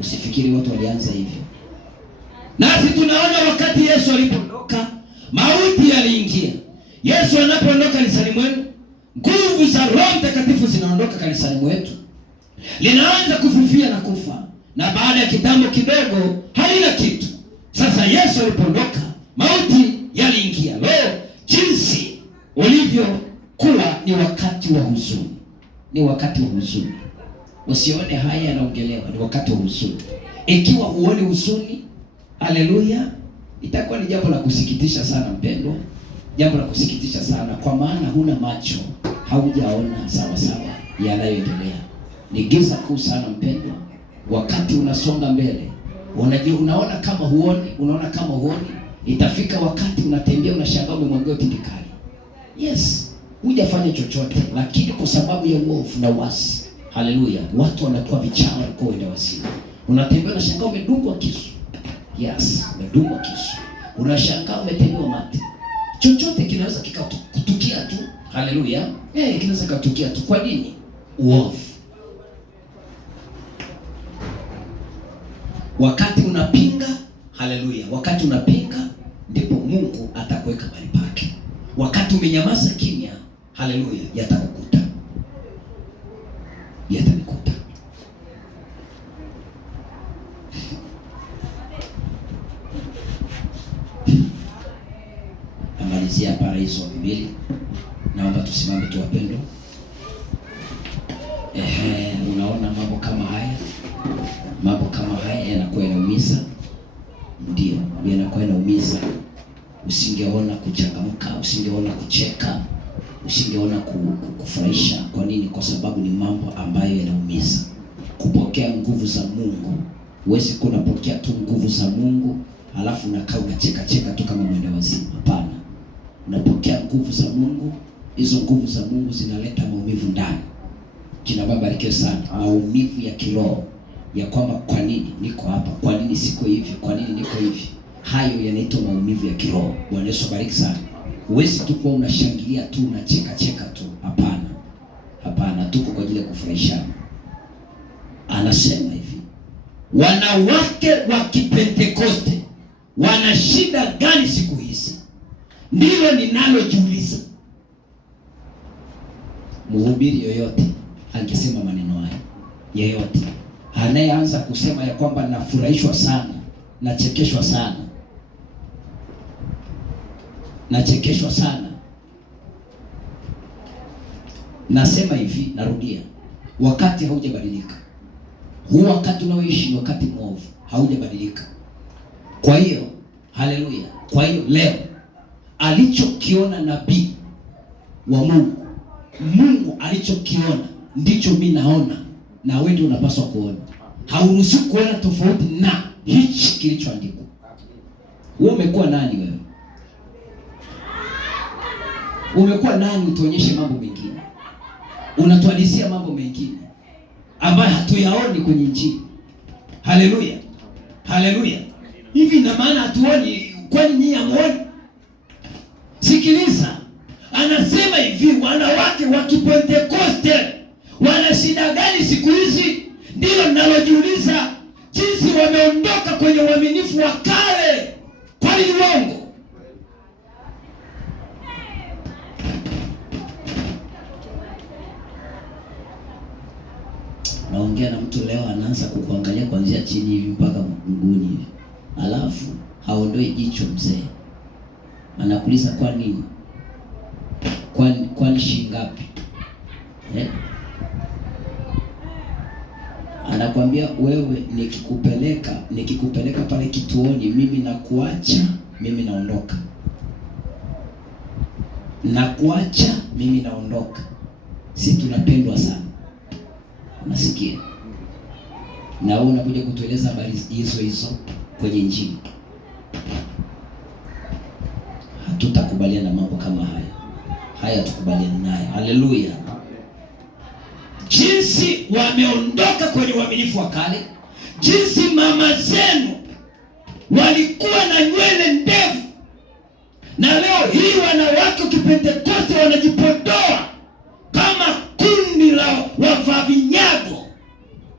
Usifikiri watu walianza hivyo. Nasi tunaona wakati Yesu alipoondoka, mauti yaliingia. Yesu anapoondoka kanisani mwenu, nguvu za Roho Mtakatifu zinaondoka kanisani mwetu, linaanza kufifia na kufa, na baada ya kitambo kidogo halina kitu. Sasa Yesu alipoondoka, mauti yaliingia. Leo jinsi ulivyokuwa ni wakati wa huzuni. Usione haya yanaongelewa, ni wakati wa huzuni. Ikiwa huoni huzuni, haleluya, itakuwa ni jambo la kusikitisha sana mpendwa. Jambo la kusikitisha sana, kwa maana huna macho, haujaona sawa yanayoendelea. Ni giza kuu sana mpendwa. Wakati unasonga mbele, unaona kama huoni, itafika wakati unatembea unashangaa umemwagea tindikali. Yes, hujafanya chochote, lakini kwa sababu ya uovu na uasi, haleluya, watu wanakuwa vichawa kwa wenda wasimu. Unatembea unashangaa umedungwa kisu. Yes, umedungwa kisu. Unashangaa umetemewa mate. Chochote kinaweza kikakutukia tu. Haleluya. Kinaweza kutukia tu. Kwa nini? Uovu. Wakati unapinga, haleluya, wakati unapinga ndipo Mungu atakuweka mahali pake. Wakati umenyamaza kimya, haleluya, yatanikuta. Amalizia para hizo mbili. Naomba tusimame tu wapendwa. Unaona mambo kama haya yanakuwa yanaumiza. Ndio, yanakuwa yanaumiza. Usingeona kuchangamka, usingeona kucheka, usingeona kufurahisha. Kwa nini? Kwa sababu ni mambo ambayo yanaumiza. Kupokea nguvu za Mungu, huwezi kunapokea tu nguvu za Mungu halafu unakaa unacheka tu kama mwenda wazimu. Hapana. Unapokea nguvu za Mungu, hizo nguvu za Mungu zinaleta maumivu ndani. Jina Baba barikiwe sana. Maumivu ya kiroho ya kwamba kwa nini niko hapa? Kwa nini siko hivi? Kwa nini niko hivi? Hayo yanaitwa maumivu ya kiroho. Bwana Yesu bariki sana. Huwezi tu kuwa unashangilia tu, unacheka tu. Hapana. Hapana, tuko kwa ajili ya kufurahishana. Anasema hivi, wanawake wa Kipentekoste wana shida gani siku hizi? Ndilo ninalojiuliza. Mhubiri yoyote angesema maneno haya. Yeyote anayeanza kusema ya kwamba nafurahishwa sana, nachekeshwa sana, nasema hivi, narudia, wakati haujabadilika. Huu wakati unaoishi ni wakati mwovu, haujabadilika. Kwa hiyo, haleluya. Kwa hiyo leo alichokiona nabii wa Mungu alichokiona ndicho mimi naona, na wewe ndio unapaswa kuona. Hauruhusi kuona tofauti na hichi kilichoandikwa. Wewe umekuwa nani wewe? Umekuwa nani utuonyeshe mambo mengine? Unatuhadisia mambo mengine ambayo hatuyaoni kwenye Injili. Haleluya. Haleluya. Hivi ina maana hatuoni? Kwani nyinyi hamuoni? Sikiliza. Anasema hivi, wanawake wa Kipentekoste wana shida gani siku hizi? Ndilo ninalojiuliza, jinsi wameondoka kwenye uaminifu wa kale. Kwani ni uongo? Naongea na mtu leo anaanza kukuangalia kuanzia chini hivi mpaka mguuni hivi. Alafu haondoi jicho mzee. Anakuuliza kwa nini? Kwani shilingi ngapi? Anakuambia wewe, nikikupeleka pale kituoni, mimi nakuacha, mimi naondoka. Mimi naondoka. Si tunapendwa sana. Unasikia? Na wewe unakuja kutueleza habari hizo kwenye Injili. Hatutakubaliana na mambo kama haya tukubaliane nayo. Haleluya. Jinsi wameondoka kwenye uaminifu wa kale, jinsi mama zenu walikuwa na nywele ndefu, na leo hii wanawake wa Kipentekoste wanajipodoa kama kundi la wavaa vinyago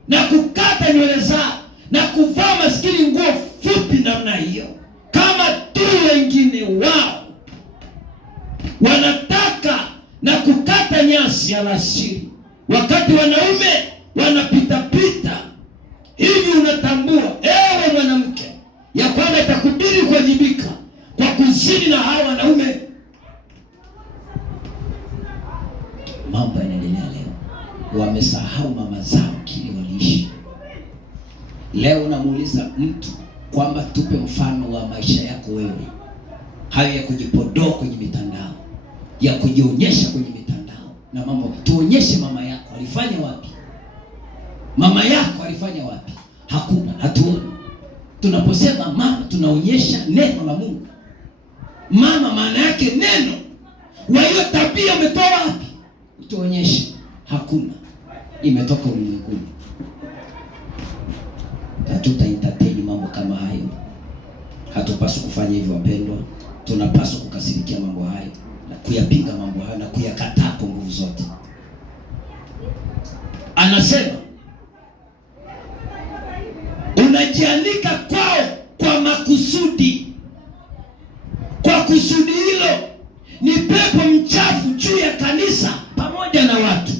na kukata nywele zao na kuvaa maskini nguo fupi namna hiyo kama tu wengine wao. Wanataka na kukata nyasi alasiri, wakati wanaume wanapita hivi. Unatambua ewe mwanamke ya kwamba itakubidi kuwajibika kwa kuzini na hawa wanaume? Mambo yanaendelea leo. Wamesahau mama zao kile waliishi. Leo unamuuliza mtu kwamba tupe mfano wa maisha yako wewe. Hayo ya kujipodoa kwenye mitandao, ya kujionyesha kwenye mitandao na mambo. Tuonyeshe mama yako alifanya wapi? Mama yako alifanya wapi? Hakuna, hatuoni. Tunaposema mama, tunaonyesha neno la Mungu. Mama maana yake neno. Wa hiyo tabia umetoa wapi? Tuonyeshe. Hakuna. Imetoka ulimwenguni. Hatuta entertain mambo kama hayo. Hatupaswi kufanya hivyo wapendwa. Tunapaswa kukasirikia mambo hayo na kuyapinga mambo hayo na kuyakataa kwa nguvu zote. Anasema unajianika kwao kwa makusudi. Kwa kusudi hilo ni pepo mchafu juu ya kanisa pamoja na watu,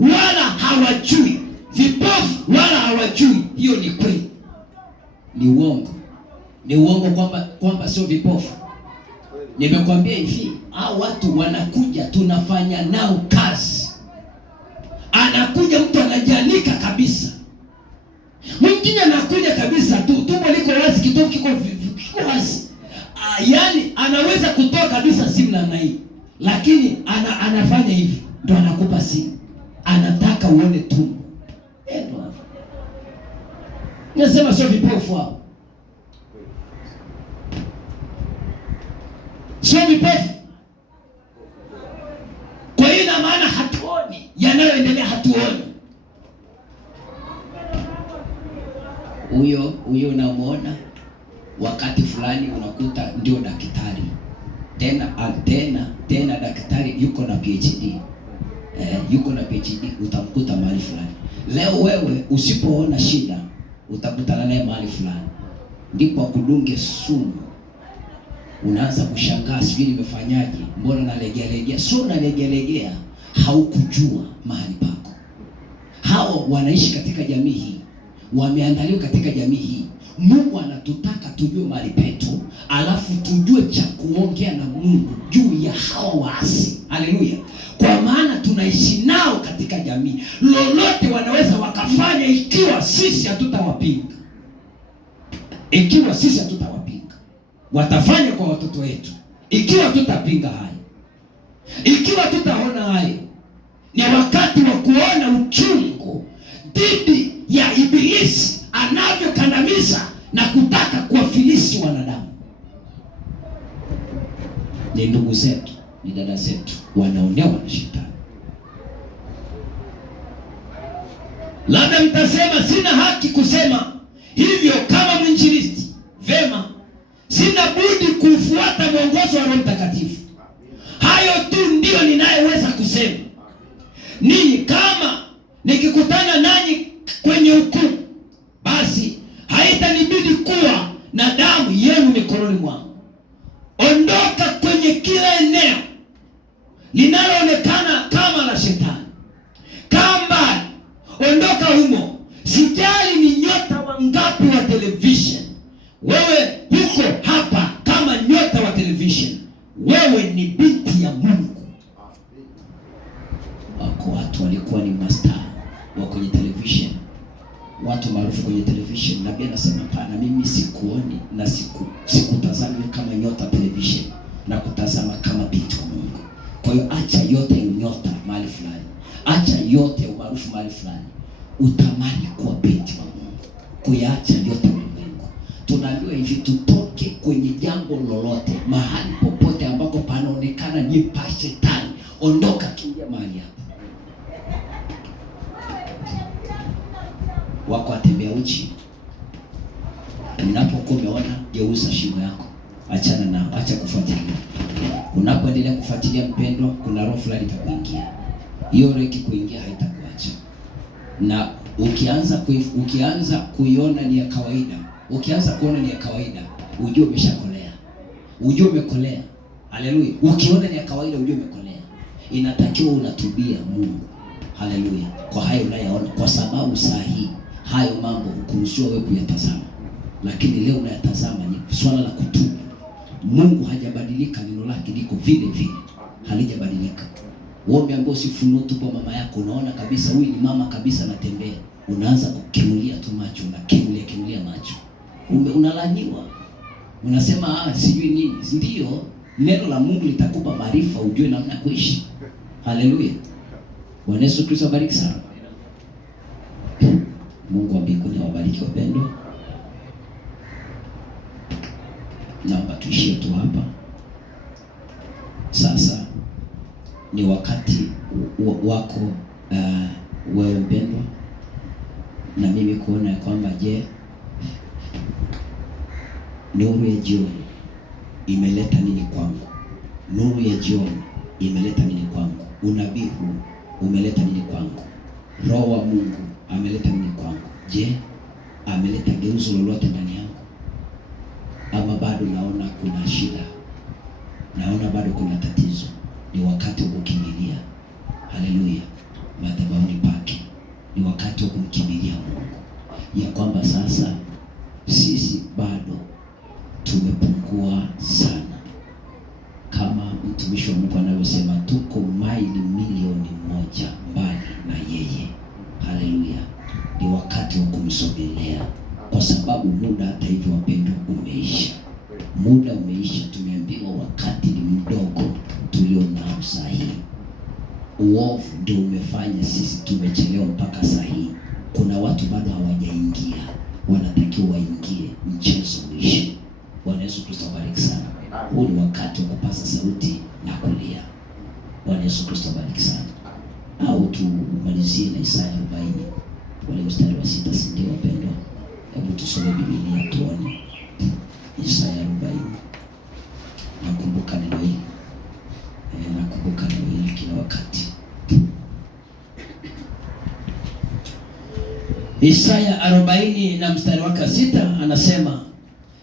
wala hawajui. Vipofu wala hawajui. Hiyo ni kweli. Ni uongo. Ni uongo kwamba sio vipofu. Nimekwambia hivi, hao watu wanakuja, tunafanya nao kazi. Anakuja mtu anajianika kabisa, mwingine anakuja kabisa tu tumbo liko wazi, kitovu kiko wazi, yaani anaweza kutoa kabisa simu namna hii, lakini anafanya hivi, ndo anakupa simu, anataka uone tumbo. Ndo nasema sio vipofu hao, sio vipofu. Kwa hiyo na maana hatuoni yanayoendelea, hatuoni. Huyo unamuona wakati fulani unakuta ndio daktari tena daktari yuko na PhD, yuko na PhD, utamkuta mahali fulani. Leo wewe usipoona shida utakutana naye mahali fulani, ndipo akudunge sumu, unaanza kushangaa, sijui nimefanyaje, mbona nalegea. Sio nalegea, haukujua mahali pako. Hao wanaishi katika jamii hii, wameandaliwa katika jamii hii. Mungu anatutaka tujue mahali petu, alafu tujue cha kuongea na Mungu juu ya hawa waasi. Haleluya! Kwa maana tunaishi nao katika jamii. Lolote wanaweza wakafanya ikiwa sisi hatutawapinga. Ikiwa sisi hatutawapinga, watafanya kwa watoto wetu. Ikiwa tutapinga haya, ikiwa tutaona haya, ni wakati wa kuona uchungu dhidi ya Ibilisi anavyokandamiza na kutaka kuwafilisi wanadamu. Ni ndugu zetu, ni dada zetu wanaonewa na shetani. Labda mtasema sina haki kusema hivyo kama mwinjilisti. Vema, sina budi kufuata mwongozo wa Roho Mtakatifu. Hayo tu ndio ninayeweza kusema. Ninyi kama nikikutana nanyi kwenye hukumu, basi haitanibidi kuwa na damu yenu mikononi mwangu. Ondoka kwenye kila eneo linaloonekana kama la shetani. Kamba, ondoka humo. Sijali ni nyota wangapi wa television, wewe yuko hapa kama nyota wa television, wewe ni binti ya Mungu. Wako watu walikuwa ni mastaa wa kwenye television, watu maarufu kwenye television. Nabii anasema hapana, mimi sikuoni na sikutazami kama nyota television, na kutazama kama binti wa Mungu. Kwa hiyo acha yote nyota mahali fulani, acha yote umaarufu mahali fulani, utamani kuwa binti wa Mungu, kuyaacha yote ulimwengu. Tunaambiwa hivi, tutoke kwenye jambo lolote, mahali popote ambako panaonekana ni pa shetani, ondoka, kimbia mahali hapo. Wako atembea uchi, unapokuwa umeona, geuza shingo yako, achana nao, acha kufuatilia. Unapoendelea kufuatilia, mpendwa, kuna roho fulani itakuingia. Hiyo roho ikikuingia haitakuacha. Na ukianza kuiona ni ya kawaida, ukianza kuona ni ya kawaida, ujue umeshakolea, ujue umekolea. Haleluya! Ukiona ni ya kawaida, ujue umekolea. Inatakiwa unatubia Mungu. Haleluya! Kwa hayo unayaona, kwa sababu saa hii hayo mambo hukuruhusiwa wewe kuyatazama, lakini leo unayatazama. Ni swala la kutubu. Mungu hajabadilika, neno lake liko vile vile, halijabadilika. Wewe umeambiwa usifunue tupo mama yako, unaona kabisa huyu ni mama kabisa anatembea, unaanza kukimulia tu macho, unakimulia macho, unalaniwa, unasema sijui nini. Ndio neno la Mungu litakupa maarifa ujue namna ya kuishi. Haleluya! Bwana Yesu Kristo abariki sana. Mungu wa mbinguni awabariki wapendwa. Naomba tuishie tu hapa. Sasa ni wakati wako wewe mpendwa na mimi kuona ya kwamba je, nuru ya jioni imeleta nini kwangu? Nuru ya jioni imeleta nini kwangu? Unabii huu umeleta nini kwangu? Roho wa Mungu ameleta nini kwangu? Je, ameleta geuzo lolote ndani yangu? Ama bado naona kuna shida, naona bado kuna tatizo? Ni wakati wa kukimbilia, haleluya, madhabahuni pake. Ni wakati wa kumkimbilia Mungu, ya kwamba sasa sisi bado tumepungua sana. Kama mtumishi wa sababu muda hata hivyo wapendwa umeisha. Muda umeisha, tumeambiwa wakati ni mdogo tulio nao saa hii. Uovu ndio umefanya sisi tumechelewa mpaka saa hii. Kuna watu bado hawajaingia, wanatakiwa waingie, mchezo uishe. Bwana Yesu Kristo bariki sana. Huu ni wakati wa kupaza sauti na kulia. Bwana Yesu Kristo bariki sana. Au tumalizie na Isaya 40 wale mstari wa 6, si ndio wapendwa? Hebu tusome Biblia tuone. Isaya 40. Nakumbuka neno hili. Nakumbuka neno hili kila wakati. Isaya 40 na mstari wa 6 anasema,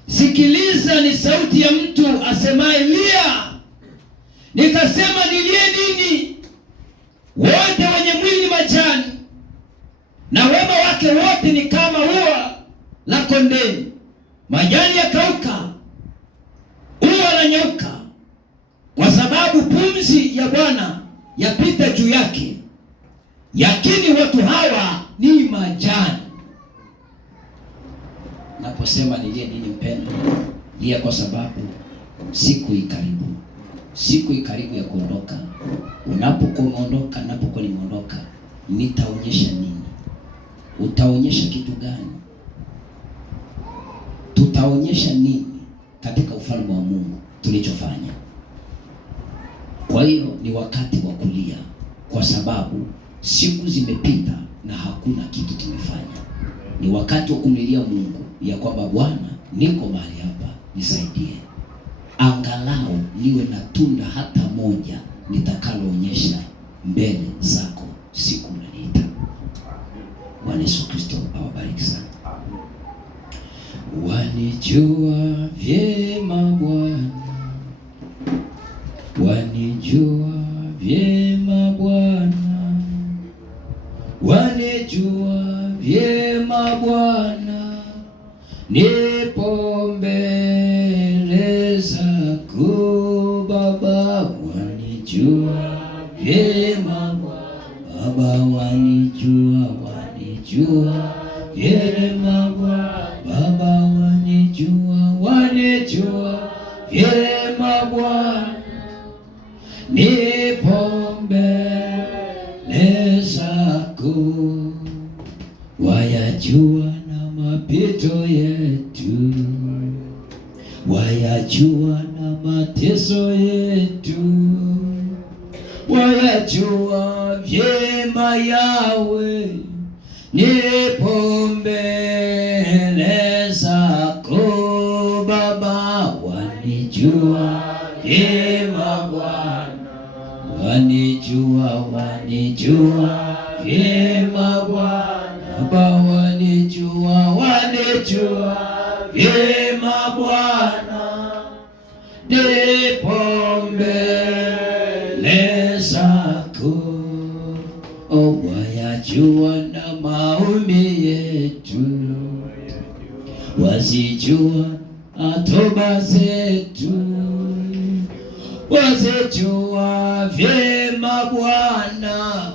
sikiliza ni sauti ya mtu asemaye lia. Nikasema nilie nini? Wote wenye mwili majani, na wema wake wote ni kama ua la kondeni. Majani yakauka, ua la nyauka, kwa sababu pumzi ya Bwana yapita juu yake. Yakini watu hawa ni majani. Naposema nilie nini mpendwa? Lia kwa sababu siku ikaribu. Siku ikaribu ya kuondoka. Unapokuwa umeondoka, napokuwa nimeondoka, nitaonyesha nini? Utaonyesha kitu gani? Tutaonyesha nini katika ufalme wa Mungu tulichofanya? Kwa hiyo ni wakati wa kulia, kwa sababu siku zimepita na hakuna kitu tumefanya. Ni wakati wa kumlilia Mungu ya kwamba Bwana, niko mahali hapa, nisaidie. Angalau niwe na tunda hata moja nitakaloonyesha mbele zako siku unaniita. Bwana Yesu Kristo awabariki sana. Wanijua vyema Bwana, wanijua vyema Bwana, wanijua vyema Bwana, nipo mbele zako Baba. Wanijua vyema Baba, wanijua, wanijua vyema Baba, wanijua, wanijua vyema Bwana, nipo mbele zako. Wayajua na mapito yetu, wayajua na mateso yetu, wayajua vyema Yawe, nipo mbele zako Baba. Wanijua vyema Bwana, wanijua, wanijua vyema Bwana, Baba, wanijua, wanijua vyema Bwana, nipo mbele zako. Wayajua na maombi yetu, wazijua toba zetu, wazijua vyema Bwana,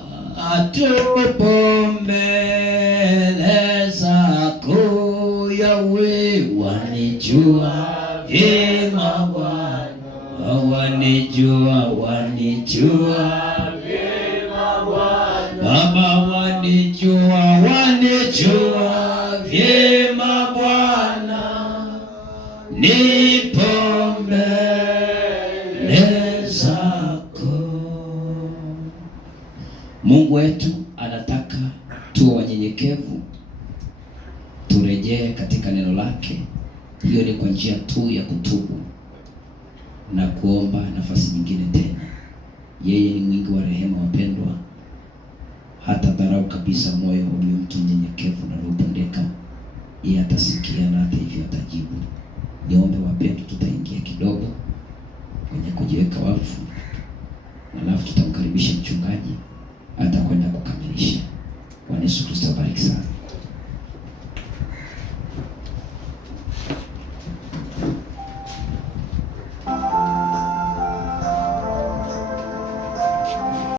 tupo mbele zako Yawe. Wanijua vyema Bwana, wanijua, wanijua vyema Bwana, Baba, wanijua, wanijua vyema Bwana, nipo mbele zako. Mungu wetu anataka tuwe wanyenyekevu, turejee katika neno lake. Hiyo ni kwa njia tu ya kutubu na kuomba nafasi nyingine tena. Yeye ni mwingi wa rehema wapendwa, hata dharau kabisa moyo wa huyo mtu mnyenyekevu na aliyopondeka. Yeye atasikia na hata hivyo atajibu. Niombe